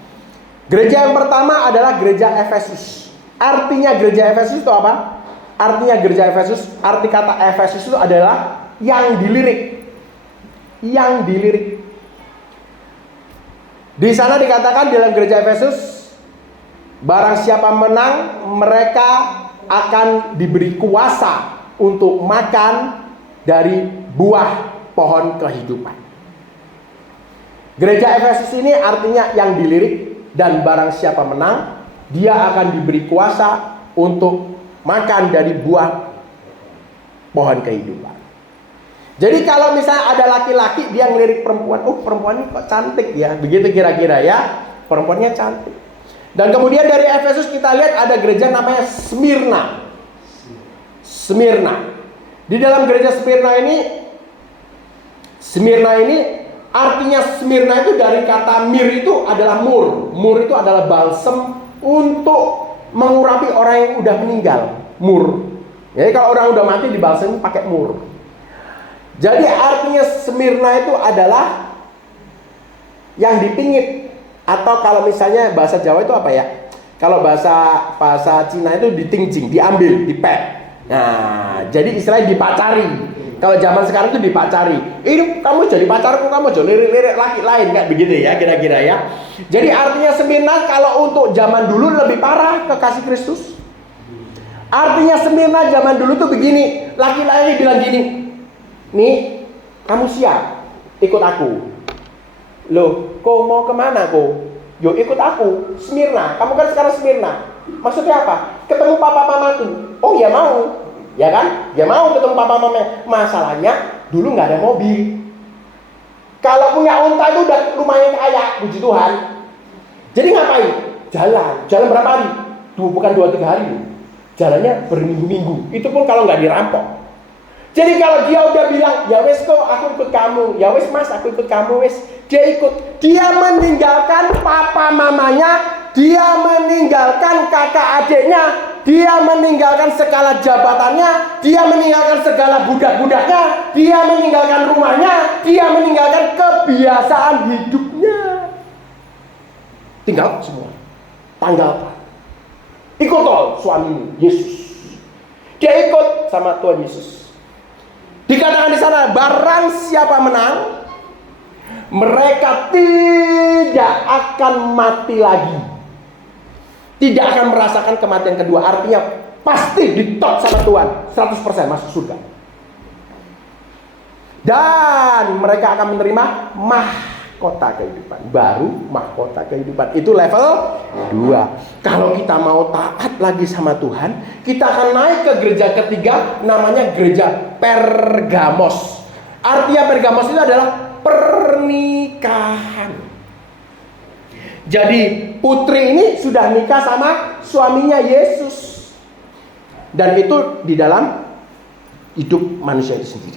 Gereja yang pertama adalah gereja Efesus. Artinya gereja Efesus itu apa? Artinya gereja Efesus, arti kata Efesus itu adalah yang dilirik. Yang dilirik. Di sana dikatakan di dalam gereja Efesus, barang siapa menang, mereka akan diberi kuasa untuk makan dari buah pohon kehidupan. Gereja Efesus ini artinya yang dilirik, dan barang siapa menang, dia akan diberi kuasa untuk makan dari buah pohon kehidupan. Jadi kalau misalnya ada laki-laki dia ngelirik perempuan, perempuan ini kok cantik ya, begitu kira-kira ya, perempuannya cantik. Dan kemudian dari Efesus kita lihat ada gereja namanya Smyrna. Di dalam gereja Smyrna ini artinya Smyrna itu dari kata mir itu adalah mur. Mur itu adalah balsem untuk mengurapi orang yang udah meninggal. Mur. Jadi kalau orang udah mati dibalsem pakai mur. Jadi artinya Smyrna itu adalah yang dipingit, atau kalau misalnya bahasa Jawa itu apa ya? Kalau bahasa Cina itu ditingjing, diambil, dipek. Nah, jadi istilahnya dipacari. Kalau zaman sekarang itu dipacari. Ini kamu jadi pacarku, kamu jadi lirik-lirik laki lain, kayak begitu ya kira-kira ya. Jadi artinya Smyrna kalau untuk zaman dulu lebih parah kekasih Kristus. Artinya Smyrna zaman dulu tuh begini, laki-laki bilang gini, nih kamu siap ikut aku. Loh, kau mau kemana kau? Yo ikut aku, Smyrna. Kamu kan sekarang Smyrna. Maksudnya apa? Ketemu papa mamaku. Oh ya mau, ya kan? Ya mau ketemu papa mama. Masalahnya dulu nggak ada mobil. Kalau punya unta itu udah lumayan kaya, puji Tuhan. Jadi ngapain? Jalan berapa hari? Bukan 2-3 hari. Jalannya berminggu-minggu. Itu pun kalau nggak dirampok. Jadi kalau dia udah bilang, ya wes kok aku ikut kamu, ya wes mas aku ikut kamu wes, dia ikut. Dia meninggalkan papa mamanya, dia meninggalkan kakak adiknya, dia meninggalkan segala jabatannya, dia meninggalkan segala budak-budaknya, dia meninggalkan rumahnya, dia meninggalkan kebiasaan hidupnya. Tinggal semua, tanggalkan. Ikut tol suamimu, Yesus. Dia ikut sama Tuhan Yesus. Dikatakan di sana, barang siapa menang, mereka tidak akan mati lagi. tidak akan merasakan kematian kedua. Artinya pasti ditop sama Tuhan, 100% masuk surga. Dan mereka akan menerima mahkota kehidupan. Baru mahkota kehidupan. Itu level 2. Kalau kita mau taat lagi sama Tuhan, kita akan naik ke gereja ketiga, namanya gereja Pergamos. Artinya Pergamos itu adalah pernikahan. Jadi putri ini sudah nikah sama suaminya Yesus. Dan itu di dalam hidup manusia itu sendiri.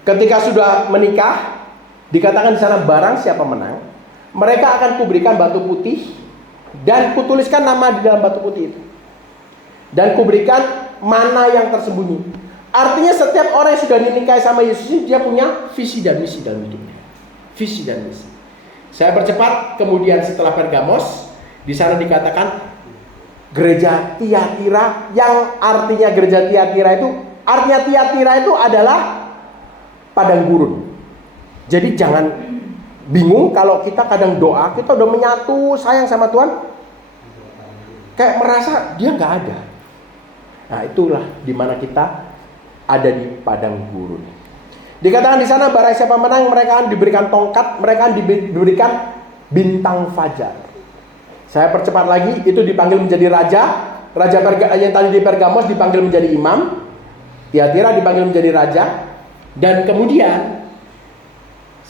Ketika sudah menikah, dikatakan di sana barang siapa menang, mereka akan kuberikan batu putih dan kutuliskan nama di dalam batu putih itu. Dan kuberikan mana yang tersembunyi. Artinya setiap orang yang sudah dinikahi sama Yesus ini, dia punya visi dan misi dalam hidupnya. Visi dan misi. Saya percepat, kemudian setelah Pergamos, di sana dikatakan gereja Tiatira, yang artinya gereja Tiatira itu, artinya Tiatira itu adalah padang gurun. Jadi jangan bingung kalau kita kadang doa, kita udah menyatu sayang sama Tuhan, kayak merasa dia nggak ada. Nah itulah dimana kita ada di padang gurun. Dikatakan di sana barang siapa menang, mereka akan diberikan tongkat, mereka akan diberikan bintang fajar. Saya percepat lagi, itu dipanggil menjadi raja. Raja yang tadi di Pergamos dipanggil menjadi imam. Tiatira dipanggil menjadi raja. Dan kemudian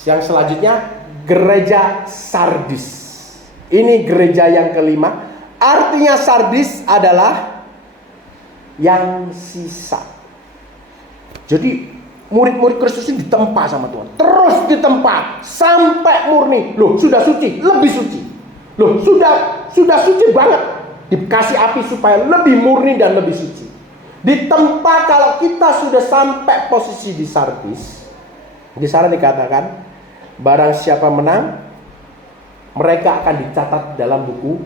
yang selanjutnya gereja Sardis. Ini gereja yang kelima. Artinya Sardis adalah yang sisa. Jadi murid-murid Kristus ini ditempa sama Tuhan. Terus ditempa sampai murni. Loh, sudah suci, lebih suci. Loh, sudah suci banget. Dikasih api supaya lebih murni dan lebih suci. Ditempa kalau kita sudah sampai posisi di Sardis. Di sana dikatakan barang siapa menang, mereka akan dicatat dalam buku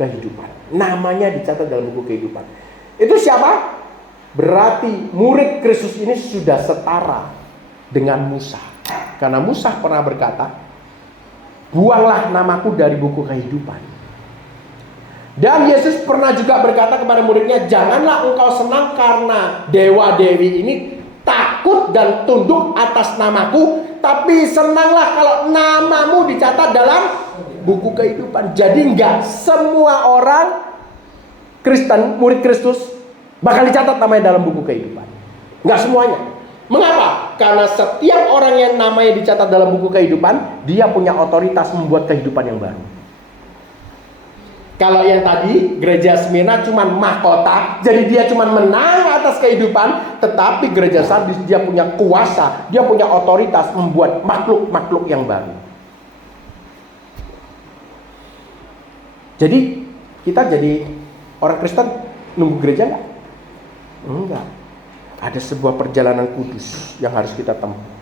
kehidupan. Namanya dicatat dalam buku kehidupan. Itu siapa? Berarti murid Kristus ini sudah setara dengan Musa. Karena Musa pernah berkata, buanglah namaku dari buku kehidupan. Dan Yesus pernah juga berkata kepada muridnya, janganlah engkau senang karena dewa-dewi ini takut dan tunduk atas namaku, tapi senanglah kalau namamu dicatat dalam buku kehidupan. Jadi enggak semua orang Kristen, murid Kristus, bakal dicatat namanya dalam buku kehidupan. Enggak semuanya. Mengapa? Karena setiap orang yang namanya dicatat dalam buku kehidupan, dia punya otoritas membuat kehidupan yang baru. Kalau yang tadi gereja Smyrna cuma mahkota, jadi dia cuma menang atas kehidupan. Tetapi gereja Sardis dia punya kuasa, dia punya otoritas membuat makhluk-makhluk yang baru. Jadi kita jadi orang Kristen nunggu gereja nggak? Enggak. Ada sebuah perjalanan kudus yang harus kita tempuh.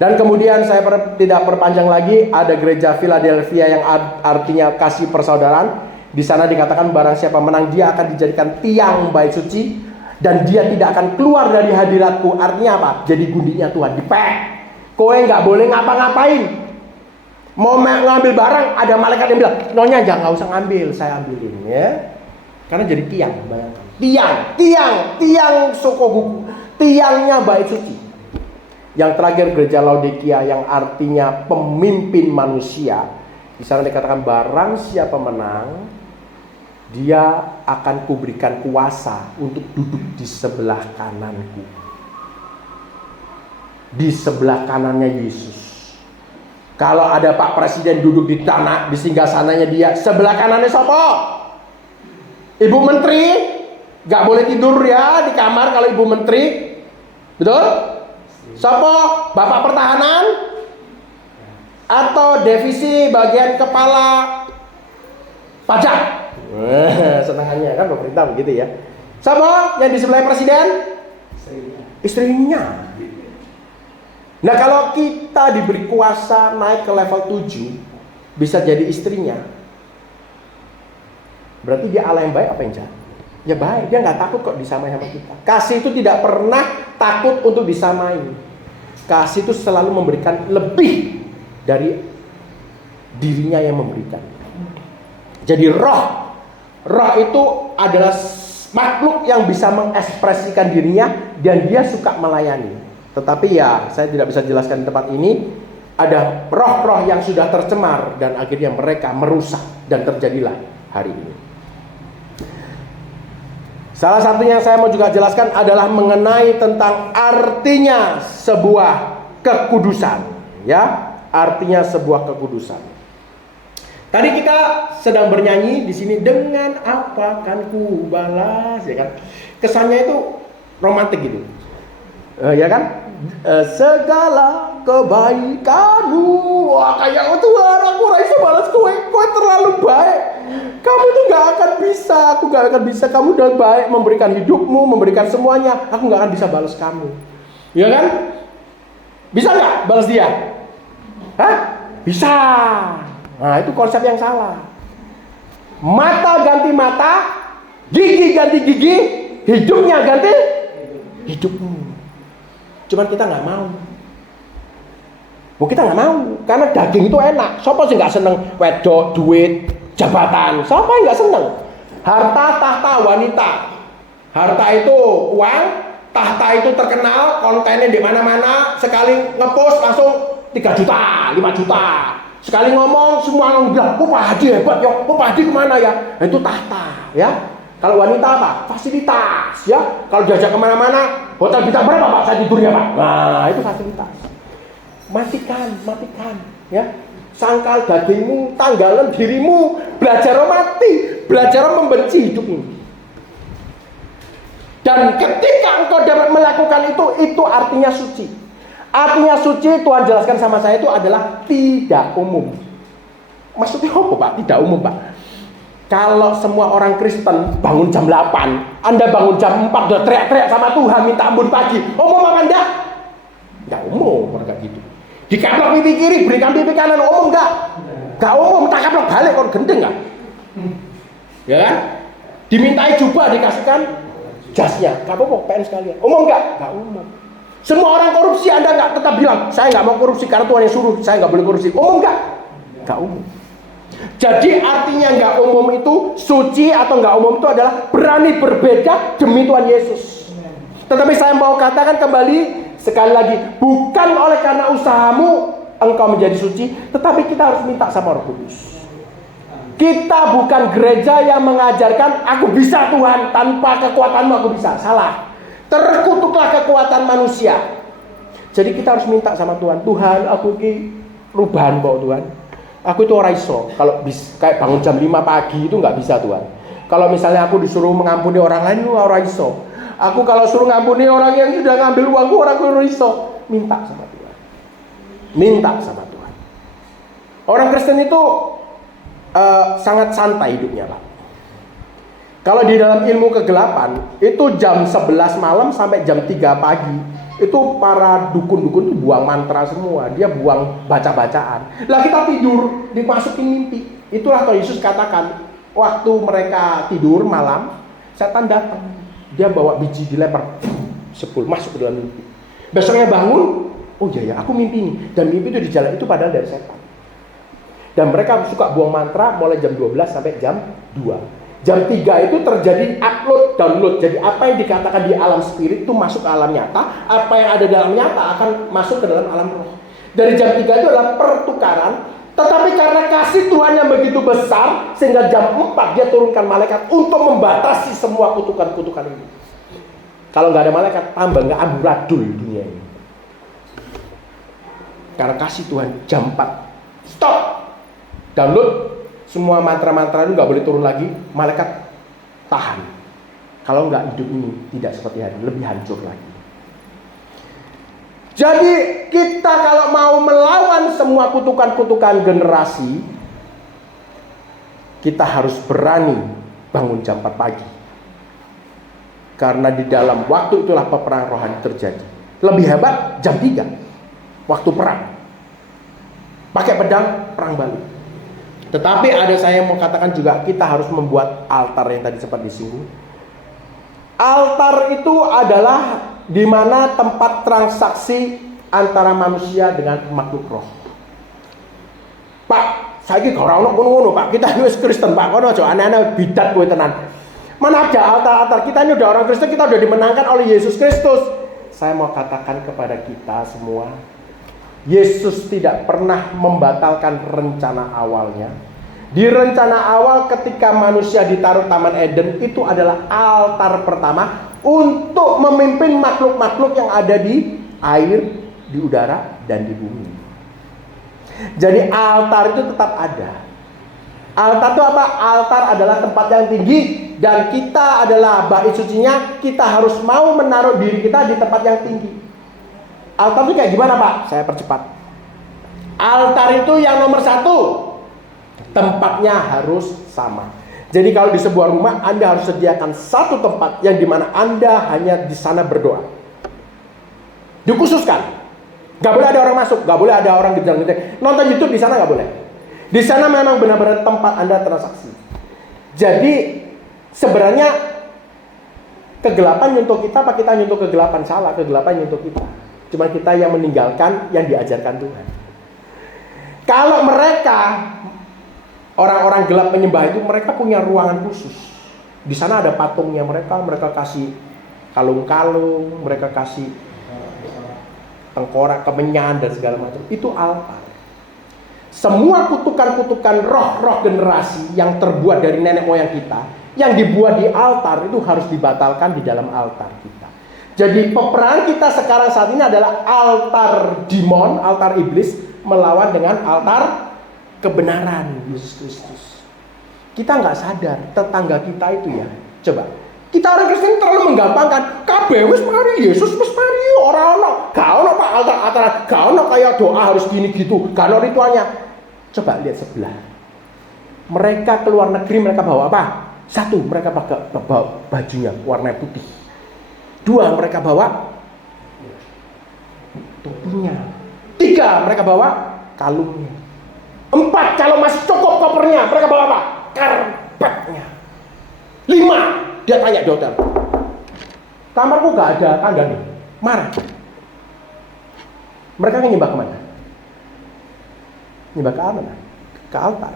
Dan kemudian saya tidak perpanjang lagi, ada gereja Philadelphia yang artinya kasih persaudaraan. Di sana dikatakan barang siapa menang, dia akan dijadikan tiang bait suci dan dia tidak akan keluar dari hadiratku. Artinya apa? Jadi gundinya Tuhan dipek. Kowe nggak boleh ngapa-ngapain. Mau ngambil barang, ada malaikat yang bilang, "Nyonya jangan, nggak usah ngambil, saya ambilin ya." Karena jadi tiang, bayangkan. Tiang Sokobuku, tiangnya bait suci. Yang terakhir gereja Laodikia yang artinya pemimpin manusia. Di sana dikatakan barang siapa menang, dia akan kuberikan kuasa untuk duduk di sebelah kananku. Di sebelah kanannya Yesus. Kalau ada Pak Presiden duduk di tanah, di singgasananya dia, sebelah kanannya siapa? Ibu Menteri, gak boleh tidur ya di kamar kalau Ibu Menteri. Betul? Siapa? Bapak Pertahanan? Atau divisi bagian kepala pajak? Senangannya kan pemerintah begitu ya. Siapa yang di sebelah presiden? Istrinya. Nah kalau kita diberi kuasa naik ke level 7, bisa jadi istrinya, berarti dia Allah yang baik apa yang jahat? Ya baik, dia gak takut kok disamai sama kita. Kasih itu tidak pernah takut untuk disamai. Kasih itu selalu memberikan lebih dari dirinya yang memberikan. Jadi roh itu adalah makhluk yang bisa mengekspresikan dirinya dan dia suka melayani. Tetapi ya saya tidak bisa jelaskan di tempat ini. Ada roh-roh yang sudah tercemar dan akhirnya mereka merusak dan terjadilah hari ini. Salah satunya yang saya mau juga jelaskan adalah mengenai tentang artinya sebuah kekudusan, ya, artinya sebuah kekudusan. Tadi kita sedang bernyanyi di sini, dengan apa kan ku balas, ya kan? Kesannya itu romantis gitu, ya kan? Segala kebaikanmu, wah kayak Tuhan, aku rasa balas kowe terlalu baik. Kamu tuh gak akan bisa, aku gak akan bisa. Kamu udah baik memberikan hidupmu, memberikan semuanya, aku gak akan bisa balas kamu. Ya kan? Bisa gak balas dia? Hah? Bisa. Nah itu konsep yang salah. Mata ganti mata, gigi ganti gigi, hidupnya ganti hidupmu. Cuman kita nggak mau. Kita nggak mau karena daging itu enak. Siapa sih nggak seneng wedok, duit, jabatan? Siapa yang nggak seneng? Harta, tahta, wanita. Harta itu uang, tahta itu terkenal, kontennya di mana-mana. Sekali ngepost langsung 3 juta, 5 juta. Sekali ngomong semua orang bilang, Pak Hadi hebat ya, Pak Hadi kemana ya? Nah, itu tahta, ya. Kalau wanita apa? Fasilitas, ya. Kalau diajak kemana-mana, hotel bintang berapa Pak? Saya tidurnya Pak. Nah, itu fasilitas. Matikan, ya. Sangkal dagingmu, tanggalan dirimu, belajar mati, belajar membenci hidup ini. Dan ketika engkau dapat melakukan itu artinya suci. Artinya suci, Tuhan jelaskan sama saya itu adalah tidak umum. Maksudnya apa Pak? Tidak umum Pak. Kalau semua orang Kristen bangun jam 8, Anda bangun jam 4 udah teriak-teriak sama Tuhan minta ampun pagi, umum apa enggak? Enggak umum mereka gitu. Dikaplok pipi kiri, berikan pipi kanan, umum enggak? Enggak umum, tak kaplok balik kon gendeng enggak? Ya kan? Dimintai jubah dikasihkan jasnya, enggak apa-apa PN sekalian. Umum enggak? Enggak umum. Semua orang korupsi Anda enggak tetap bilang, saya enggak mau korupsi karena Tuhan yang suruh, saya enggak boleh korupsi. Umum enggak? Enggak umum. Jadi artinya nggak umum itu, suci atau nggak umum itu adalah berani berbeda demi Tuhan Yesus. Tetapi saya mau katakan kembali sekali lagi, bukan oleh karena usahamu engkau menjadi suci, tetapi kita harus minta sama Roh Kudus. Kita bukan gereja yang mengajarkan aku bisa Tuhan, tanpa kekuatanmu aku bisa. Salah. Terkutuklah kekuatan manusia. Jadi kita harus minta sama Tuhan, Tuhan aku ini rubahan kok Tuhan. Aku itu orang iso, kalau kayak bangun jam 5 pagi itu nggak bisa Tuhan. Kalau misalnya aku disuruh mengampuni orang lain, itu orang iso. Aku kalau suruh ngampuni orang yang sudah ngambil uangku, orang iso. Minta sama Tuhan. Minta sama Tuhan. Orang Kristen itu sangat santai hidupnya Pak. Kalau di dalam ilmu kegelapan, itu jam 11 malam sampai jam 3 pagi. Itu para dukun-dukun itu buang mantra semua, dia buang baca-bacaan. Lah kita tidur, dimasukin mimpi. Itulah kalau Yesus katakan, waktu mereka tidur malam, setan datang. Dia bawa biji dilempar, sepul masuk ke dalam mimpi. Besoknya bangun, oh iya ya, aku mimpi ini. Dan mimpi itu di jalan itu padahal dari setan. Dan mereka suka buang mantra mulai jam 12 sampai jam 2. Jam 3 itu terjadi upload, download. Jadi apa yang dikatakan di alam spirit itu masuk ke alam nyata. Apa yang ada di alam nyata akan masuk ke dalam alam roh. Dari jam 3 itu adalah pertukaran. Tetapi karena kasih Tuhan yang begitu besar, sehingga jam 4 dia turunkan malaikat untuk membatasi semua kutukan-kutukan ini. Kalau nggak ada malaikat, tambah nggak amburadul dunia ini. Karena kasih Tuhan, jam 4 stop, download. Semua mantra-mantra itu nggak boleh turun lagi, malaikat tahan. Kalau nggak, hidup ini tidak seperti hari, lebih hancur lagi. Jadi kita kalau mau melawan semua kutukan-kutukan generasi, kita harus berani bangun jam 4 pagi. Karena di dalam waktu itulah peperangan rohani terjadi. Lebih hebat jam 3, waktu perang. Pakai pedang, perang balik. Tetapi ada saya mau katakan juga, kita harus membuat altar yang tadi sempat disinggung. Altar itu adalah di mana tempat transaksi antara manusia dengan makhluk roh. Pak, Saiki gak ono ngono-ngono, Pak. Kita wis Kristen, Pak. Kono aja aneh-aneh bidat kowe tenan. Mana ada altar-altar, kita ini udah orang Kristen, kita udah dimenangkan oleh Yesus Kristus. Saya mau katakan kepada kita semua, Yesus tidak pernah membatalkan rencana awalnya. Di rencana awal ketika manusia ditaruh Taman Eden, itu adalah altar pertama untuk memimpin makhluk-makhluk yang ada di air, di udara, dan di bumi. Jadi altar itu tetap ada. Altar itu apa? Altar adalah tempat yang tinggi, dan kita adalah bait sucinya. Kita harus mau menaruh diri kita di tempat yang tinggi. Altar itu kayak gimana, Pak? Saya percepat. Altar itu yang nomor satu, tempatnya harus sama. Jadi kalau di sebuah rumah, Anda harus sediakan satu tempat yang dimana Anda hanya di sana berdoa. Dikhususkan. Gak boleh ada orang masuk, gak boleh ada orang gejang-gejang. Nonton YouTube di sana gak boleh. Di sana memang benar-benar tempat Anda transaksi. Jadi sebenarnya kegelapan nyentuh kita, apa kita nyentuh kegelapan? Salah, kegelapan nyentuh kita. Cuma kita yang meninggalkan yang diajarkan Tuhan. Kalau mereka orang-orang gelap penyembah itu, mereka punya ruangan khusus. Di sana ada patungnya mereka kasih kalung-kalung, mereka kasih tengkorak, kemenyan dan segala macam. Itu altar. Semua kutukan-kutukan roh-roh generasi yang terbuat dari nenek moyang kita, yang dibuat di altar, itu harus dibatalkan di dalam altar kita. Jadi peperangan kita sekarang saat ini adalah altar demon, altar iblis, melawan dengan altar kebenaran Yesus Kristus. Kita nggak sadar tetangga kita itu ya. Coba, kita orang Kristen terlalu menggampangkan. Kabeh wis mari Yesus wis mari, ora ono. Gak ono Pak altar-altar, gak ono kayak doa harus gini gitu, gak ono ritualnya. Coba lihat sebelah. Mereka keluar negeri, mereka bawa apa? Satu, mereka pakai bawa bajunya warna putih. Dua, mereka bawa topinya. Tiga, mereka bawa kalungnya. Empat, kalau masih cukup kopernya, mereka bawa apa? Karpetnya. Lima, dia tanya di hotel, kamarku gak ada tangga nih, marah. Mereka nyembah kemana? Nyembah ke mana? Ke altar.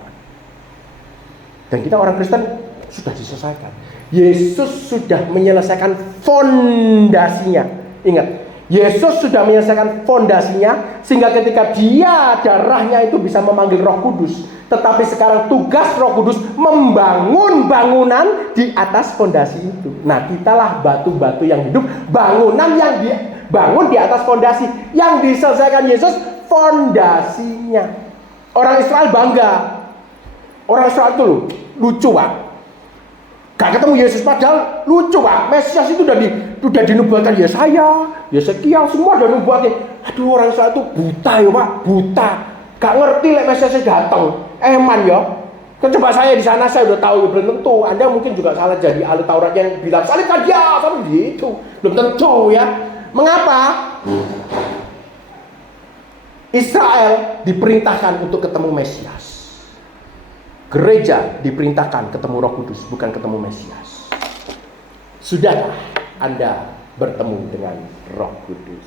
Dan kita orang Kristen sudah diselesaikan. Yesus sudah menyelesaikan fondasinya. Ingat, Yesus sudah menyelesaikan fondasinya, sehingga ketika dia darahnya itu bisa memanggil Roh Kudus. Tetapi sekarang tugas Roh Kudus membangun bangunan di atas fondasi itu. Nah, kitalah batu-batu yang hidup, bangunan yang dibangun di atas fondasi. Yang diselesaikan Yesus fondasinya. Orang Israel bangga. Orang Israel itu lucu, Pak. Gak ketemu Yesus, padahal lucu, Pak. Mesias itu udah dinubuatkan Yesaya, Yesekiel, semua udah nubuatin. Aduh, orang Israel itu buta ya, Pak, buta. Gak ngerti lek Mesiasnya datang. Eman ya. Coba saya di sana, saya udah tahu, belum tentu. Anda mungkin juga salah jadi ahli Taurat yang bilang salibkan dia, sama gitu. Belum tentu ya. Mengapa? Israel diperintahkan untuk ketemu Mesias. Gereja diperintahkan ketemu Roh Kudus, bukan ketemu Mesias. Sudahkah Anda bertemu dengan Roh Kudus?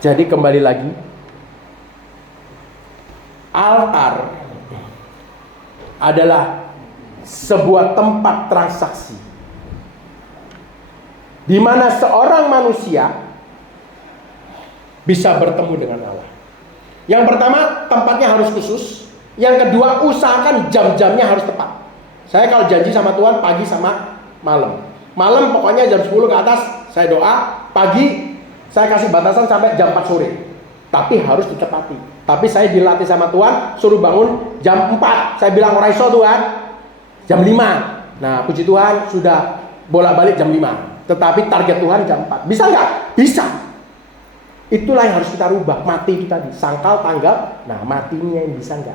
Jadi kembali lagi, altar adalah sebuah tempat transaksi di mana seorang manusia bisa bertemu dengan Allah. Yang pertama, tempatnya harus khusus. Yang kedua, usahakan jam-jamnya harus tepat. Saya kalau janji sama Tuhan pagi sama malam. Malam pokoknya jam 10 ke atas saya doa, pagi saya kasih batasan sampai jam 4 sore. Tapi harus ditepati. Tapi saya dilatih sama Tuhan, suruh bangun jam 4. Saya bilang ora iso Tuhan, jam 5. Nah, puji Tuhan sudah bolak-balik jam 5. Tetapi target Tuhan jam 4. Bisa nggak? Bisa. Itulah yang harus kita rubah. Mati itu tadi, sangkal, tanggal. Nah, matinya yang bisa nggak?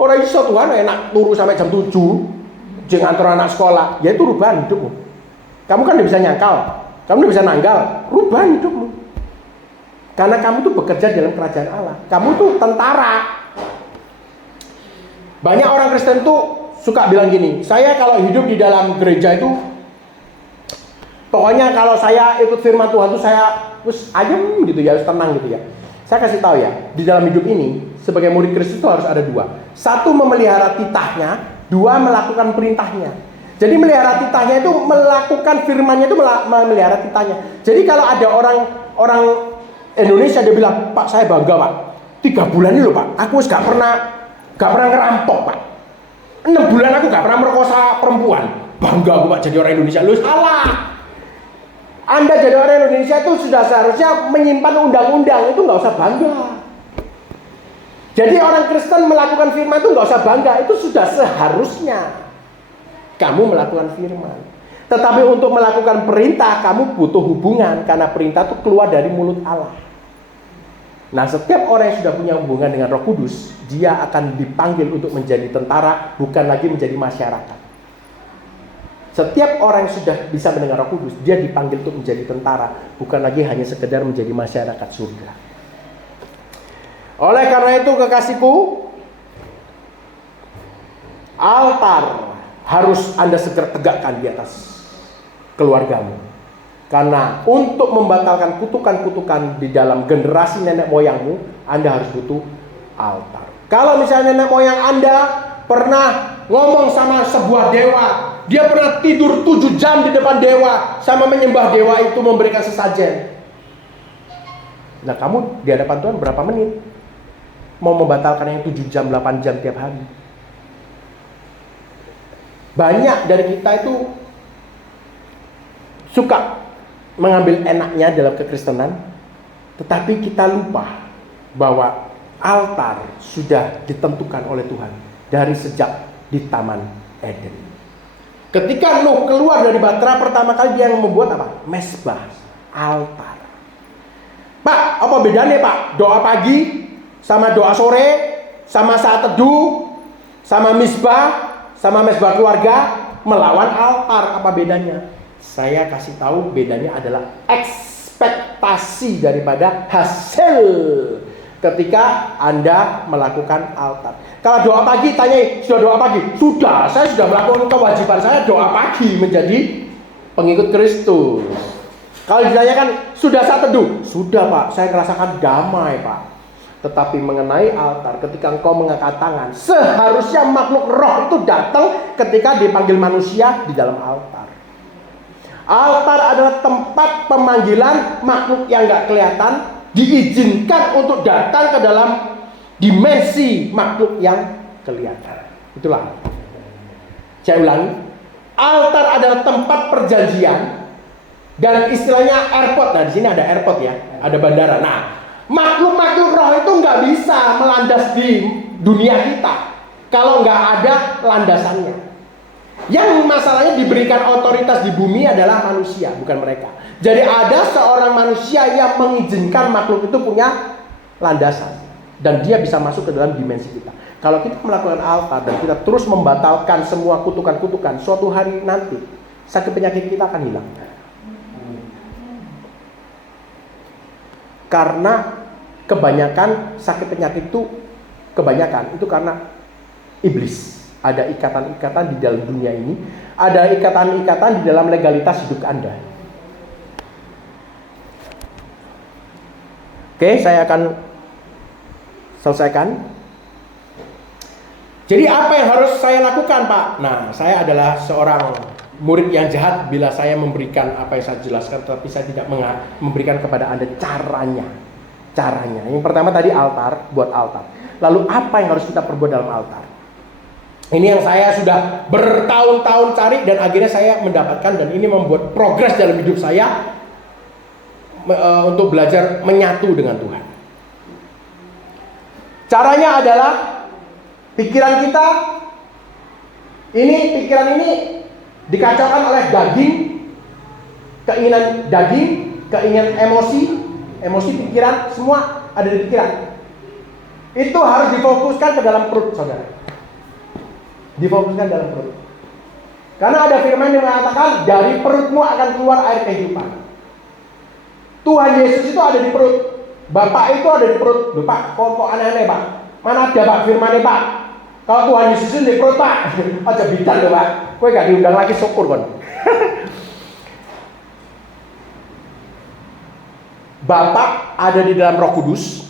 Ora iso Tuhan enak turu sampai jam 7. Jeng antar anak sekolah. Ya itu rubah hidupmu. Kamu kan tidak bisa nyangkal. Kamu tidak bisa nanggal. Rubah hidupmu. Karena kamu tuh bekerja dalam kerajaan Allah. Kamu tuh tentara. Banyak orang Kristen tuh suka bilang gini, saya kalau hidup di dalam gereja itu Pokoknya kalau saya ikut firman Tuhan tuh saya terus ayem gitu ya, harus tenang gitu ya. Saya kasih tahu ya, di dalam hidup ini sebagai murid Kristus itu harus ada dua. Satu, memelihara titahnya. Dua, melakukan perintahnya. Jadi melihara titahnya itu melakukan firmannya, itu memelihara titahnya. Jadi kalau ada orang Indonesia dia bilang, Pak saya bangga Pak, 3 bulan ini loh Pak, aku gak pernah ngerampok Pak, 6 bulan aku gak pernah merkosa perempuan. Bangga aku Pak jadi orang Indonesia. Lu salah. Anda jadi orang Indonesia itu sudah seharusnya menyimpan undang-undang, itu nggak usah bangga. Jadi orang Kristen melakukan firman itu nggak usah bangga, itu sudah seharusnya kamu melakukan firman. Tetapi untuk melakukan perintah kamu butuh hubungan, karena perintah itu keluar dari mulut Allah. Nah, setiap orang yang sudah punya hubungan dengan Roh Kudus, dia akan dipanggil untuk menjadi tentara, bukan lagi menjadi masyarakat. Setiap orang yang sudah bisa mendengar Roh Kudus, dia dipanggil untuk menjadi tentara, bukan lagi hanya sekedar menjadi masyarakat surga. Oleh karena itu kekasihku, altar harus Anda segera tegakkan di atas keluargamu. Karena untuk membatalkan kutukan-kutukan di dalam generasi nenek moyangmu, Anda harus butuh altar. Kalau misalnya nenek moyang Anda pernah ngomong sama sebuah dewa, dia pernah tidur 7 jam di depan dewa, sama menyembah dewa itu, memberikan sesajen. Nah, kamu di hadapan Tuhan berapa menit? Mau membatalkan yang 7 jam, 8 jam tiap hari? Banyak dari kita itu suka mengambil enaknya dalam kekristenan, tetapi kita lupa bahwa altar sudah ditentukan oleh Tuhan dari sejak di Taman Eden. Ketika Nuh keluar dari Bahtera, pertama kali dia yang membuat apa? Mezbah, altar. Pak, apa bedanya Pak? Doa pagi sama doa sore, sama saat teduh, sama mezbah, sama mezbah keluarga, melawan altar, apa bedanya? Saya kasih tahu, bedanya adalah ekspektasi daripada hasil ketika Anda melakukan altar. Kalau doa pagi, tanya, sudah doa pagi? Sudah, saya sudah melakukan kewajiban saya doa pagi menjadi pengikut Kristus. Kalau ditanyakan, sudah saat teduh? Sudah Pak, saya merasakan damai Pak. Tetapi mengenai altar, ketika engkau mengangkat tangan, seharusnya makhluk roh itu datang ketika dipanggil manusia di dalam altar. Altar adalah tempat pemanggilan makhluk yang gak kelihatan, diizinkan untuk datang ke dalam dimensi makhluk yang kelihatan. Itulah. Saya ulangi, altar adalah tempat perjanjian dan istilahnya airport. Nah, di sini ada airport ya, ada bandara. Nah, makhluk-makhluk roh itu nggak bisa melandas di dunia kita kalau nggak ada landasannya. Yang masalahnya diberikan otoritas di bumi adalah manusia, bukan mereka. Jadi ada seorang manusia yang mengizinkan makhluk itu punya landasan, dan dia bisa masuk ke dalam dimensi kita. Kalau kita melakukan altar dan kita terus membatalkan semua kutukan-kutukan, suatu hari nanti sakit penyakit kita akan hilang. Karena kebanyakan sakit penyakit itu karena iblis. Ada ikatan-ikatan di dalam dunia ini, ada ikatan-ikatan di dalam legalitas hidup Anda. Oke, saya akan selesaikan. Jadi apa yang harus saya lakukan Pak? Nah, saya adalah seorang murid yang jahat bila saya memberikan apa yang saya jelaskan, tetapi saya tidak memberikan kepada Anda caranya. Yang pertama tadi altar, buat altar. Lalu apa yang harus kita perbuat dalam altar? Ini yang saya sudah bertahun-tahun cari dan akhirnya saya mendapatkan, dan ini membuat progres dalam hidup saya untuk belajar menyatu dengan Tuhan. Caranya adalah pikiran ini dikacaukan oleh keinginan emosi, pikiran, semua ada di pikiran. Itu harus difokuskan ke dalam perut saudara. Difokuskan dalam perut. Karena ada firman yang mengatakan dari perutmu akan keluar air kehidupan. Tuhan Yesus itu ada di perut. Bapak itu ada di perut. Loh Pak, kok aneh-aneh Pak? Mana ada Pak firmannya Pak? Kalau Tuhan Yesus itu di perut Pak, aja bidan loh Pak. Kowe gak diundang lagi syukur kon. Bapa ada di dalam Roh Kudus.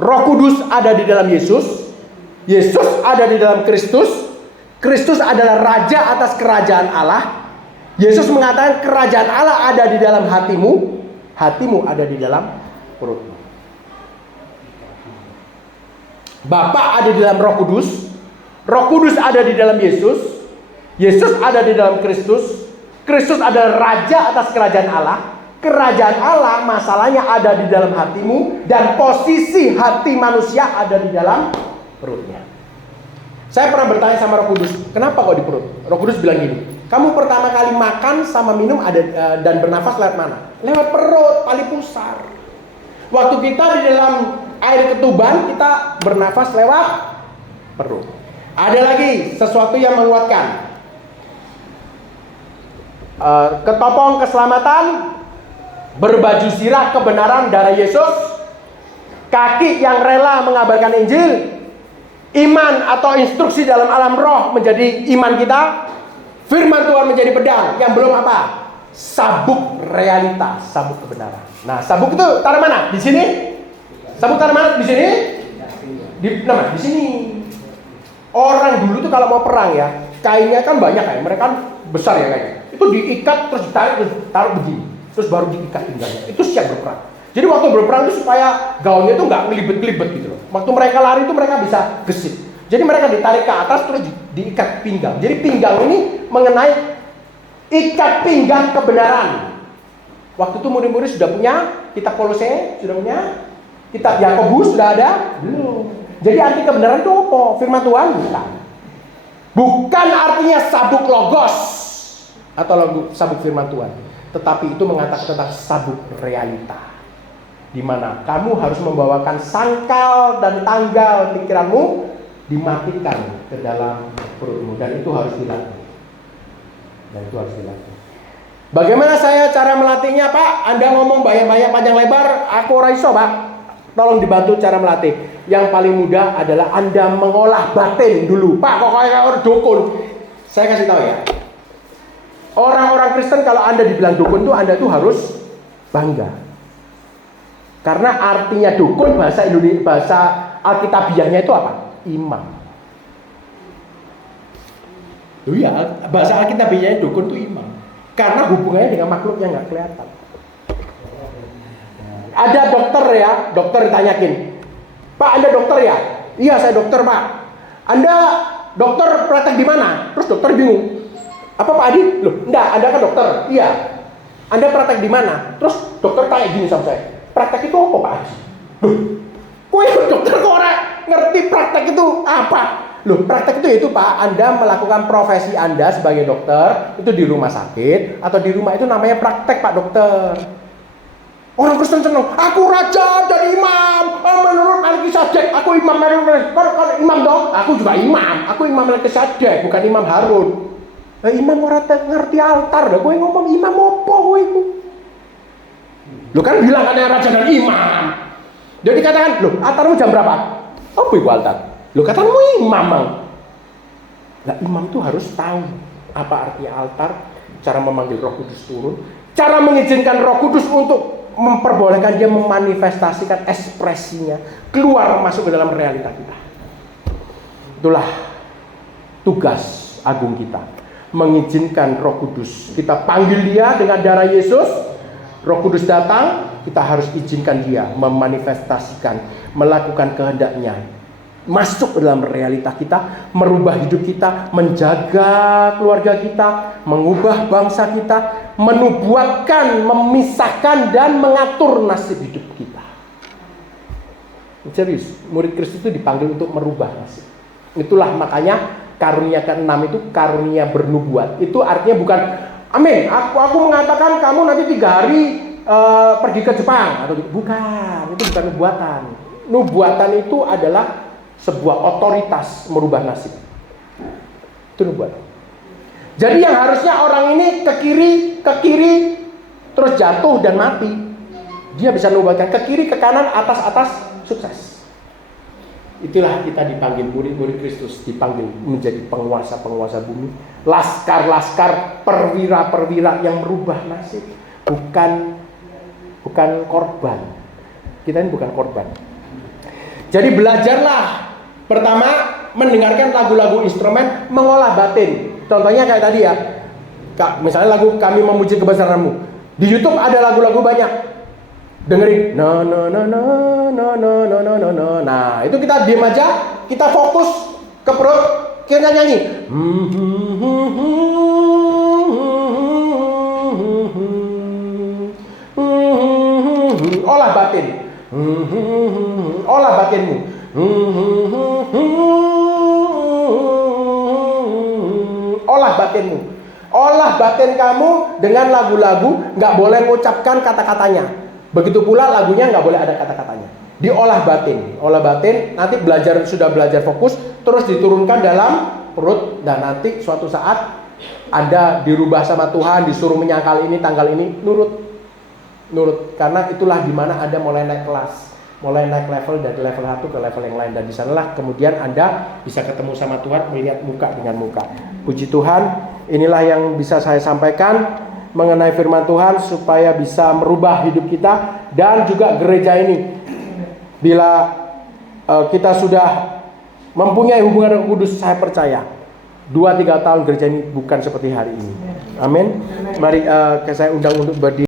Roh Kudus ada di dalam Yesus. Yesus ada di dalam Kristus. Kristus adalah raja atas kerajaan Allah. Yesus mengatakan kerajaan Allah ada di dalam hatimu. Hatimu ada di dalam perutmu. Bapa ada di dalam Roh Kudus. Roh Kudus ada di dalam Yesus. Yesus ada di dalam Kristus. Kristus adalah raja atas kerajaan Allah. Kerajaan Allah masalahnya ada di dalam hatimu. Dan posisi hati manusia ada di dalam perutnya. Saya pernah bertanya sama Roh Kudus, kenapa kok di perut? Roh Kudus bilang gini, kamu pertama kali makan sama minum ada dan bernafas lewat mana? Lewat perut, tali pusar. Waktu kita di dalam air ketuban, kita bernafas lewat perut. Ada lagi sesuatu yang menguatkan. Ketopong keselamatan, berbaju zirah kebenaran darah Yesus, kaki yang rela mengabarkan Injil, iman atau instruksi dalam alam roh menjadi iman kita, firman Tuhan menjadi pedang, yang belum apa? Sabuk realita, sabuk kebenaran. Nah, sabuk itu taruh mana? Di sini? Sabuk taruh mana? Di sini? Di sini. Orang dulu tuh kalau mau perang ya, kainnya kan banyak ya, mereka kan besar ya kayaknya. Itu diikat terus ditarik terus taruh begini, terus baru diikat pinggangnya. Itu siap berperang. Jadi waktu berperang itu supaya gaunnya itu nggak ngelibet-ngelibet gitu loh. Waktu mereka lari itu mereka bisa gesit. Jadi mereka ditarik ke atas terus diikat pinggang. Jadi pinggang ini mengenai ikat pinggang kebenaran. Waktu itu murid-murid sudah punya kitab Kolose, sudah punya kitab Yakobus, sudah ada? Belum. Jadi arti kebenaran itu apa? Firman Tuhan? Bukan artinya sabuk logos atau sabuk firman Tuhan, tetapi itu mengatakan tentang sabuk realita, di mana kamu harus membawakan sangkal dan tanggal pikiranmu dimatikan ke dalam perutmu, dan itu harus dilatih. Bagaimana saya cara melatihnya, Pak? Anda ngomong banyak-banyak panjang lebar, aku ora iso, Pak. Tolong dibantu cara melatih. Yang paling mudah adalah Anda mengolah batin dulu. Pak, kok kayak orang dukun? Saya kasih tahu ya. Orang-orang Kristen kalau Anda dibilang dukun tuh Anda tuh harus bangga. Karena artinya dukun bahasa Indonesia, bahasa Alkitabiahnya itu apa? Imam. Oh iya, bahasa Alkitabiahnya dukun tuh imam. Karena hubungannya dengan makhluk yang nggak kelihatan. Ada dokter ya, dokter ditanyakin, Pak, Anda dokter ya? Iya, saya dokter, Pak. Anda dokter praktek di mana? Terus dokter bingung. Apa Pak Adi? Loh, enggak, Anda kan dokter. Iya. Anda praktek di mana? Terus dokter tanya gini sama saya, praktek itu apa, Pak Adi? Loh, kok dokter kok orang ngerti praktek itu apa? Loh, praktek itu Pak, Anda melakukan profesi Anda sebagai dokter itu di rumah sakit atau di rumah, itu namanya praktek, Pak Dokter. Orang Kristen senang, aku raja dan imam. Menurut Melkisedek, aku imam imam dong. Aku juga imam. Aku imam Melkisedek, bukan imam Harun. Imam orang ngerti altar, dah. Gue ngomong imam apa gue itu? Lu kan bilang katanya raja dan imam. Jadi katakan, loh, altarmu jam berapa? Apa itu altar? Lu katamu imam, Bang. Nah, imam tuh harus tahu apa artinya altar, cara memanggil Roh Kudus turun, cara mengizinkan Roh Kudus untuk memperbolehkan dia memanifestasikan ekspresinya keluar masuk ke dalam realita kita. Itulah tugas agung kita, mengizinkan Roh Kudus. Kita panggil dia dengan darah Yesus, Roh Kudus datang, kita harus izinkan dia memanifestasikan, melakukan kehendaknya, masuk ke dalam realita kita, merubah hidup kita, menjaga keluarga kita, mengubah bangsa kita, menubuatkan, memisahkan, dan mengatur nasib hidup kita. Serius, murid Kristus itu dipanggil untuk merubah nasib. Itulah makanya karunia ke-6 itu karunia bernubuat. Itu artinya bukan, amin, aku mengatakan kamu nanti 3 hari pergi ke Jepang, atau bukan, itu bukan nubuatan. Nubuatan itu adalah sebuah otoritas merubah nasib. Itu nubuatan. Jadi yang harusnya orang ini ke kiri terus jatuh dan mati, dia bisa nubuatkan ke kiri, ke kanan, atas, sukses. Itulah kita dipanggil, murid-murid Kristus dipanggil menjadi penguasa-penguasa bumi, laskar-laskar, perwira-perwira yang merubah nasib, bukan bukan korban. Kita ini bukan korban. Jadi belajarlah pertama mendengarkan lagu-lagu instrumen, mengolah batin. Contohnya kayak tadi ya, misalnya lagu Kami Memuji Kebesaran-Mu. Di YouTube ada lagu-lagu banyak. Dengerin. Nah, itu kita diam aja, kita fokus ke perut, kita nyanyi. Olah batin. Olah batinmu. Olah batinmu. Olah batin kamu dengan lagu-lagu, nggak boleh mengucapkan kata-katanya. Begitu pula lagunya nggak boleh ada kata-katanya. Diolah batin. Olah batin, nanti sudah belajar fokus, terus diturunkan dalam perut, dan nanti suatu saat Anda dirubah sama Tuhan, disuruh menyangkal ini, tanggal ini, nurut. Karena itulah dimana Anda mulai naik kelas, mulai naik level dari level 1 ke level yang lain, dan di sanalah kemudian Anda bisa ketemu sama Tuhan, melihat muka dengan muka. Puji Tuhan, inilah yang bisa saya sampaikan mengenai firman Tuhan supaya bisa merubah hidup kita dan juga gereja ini. Bila kita sudah mempunyai hubungan dengan Kudus, saya percaya 2-3 tahun gereja ini bukan seperti hari ini. Amin. Mari saya undang untuk berdiri.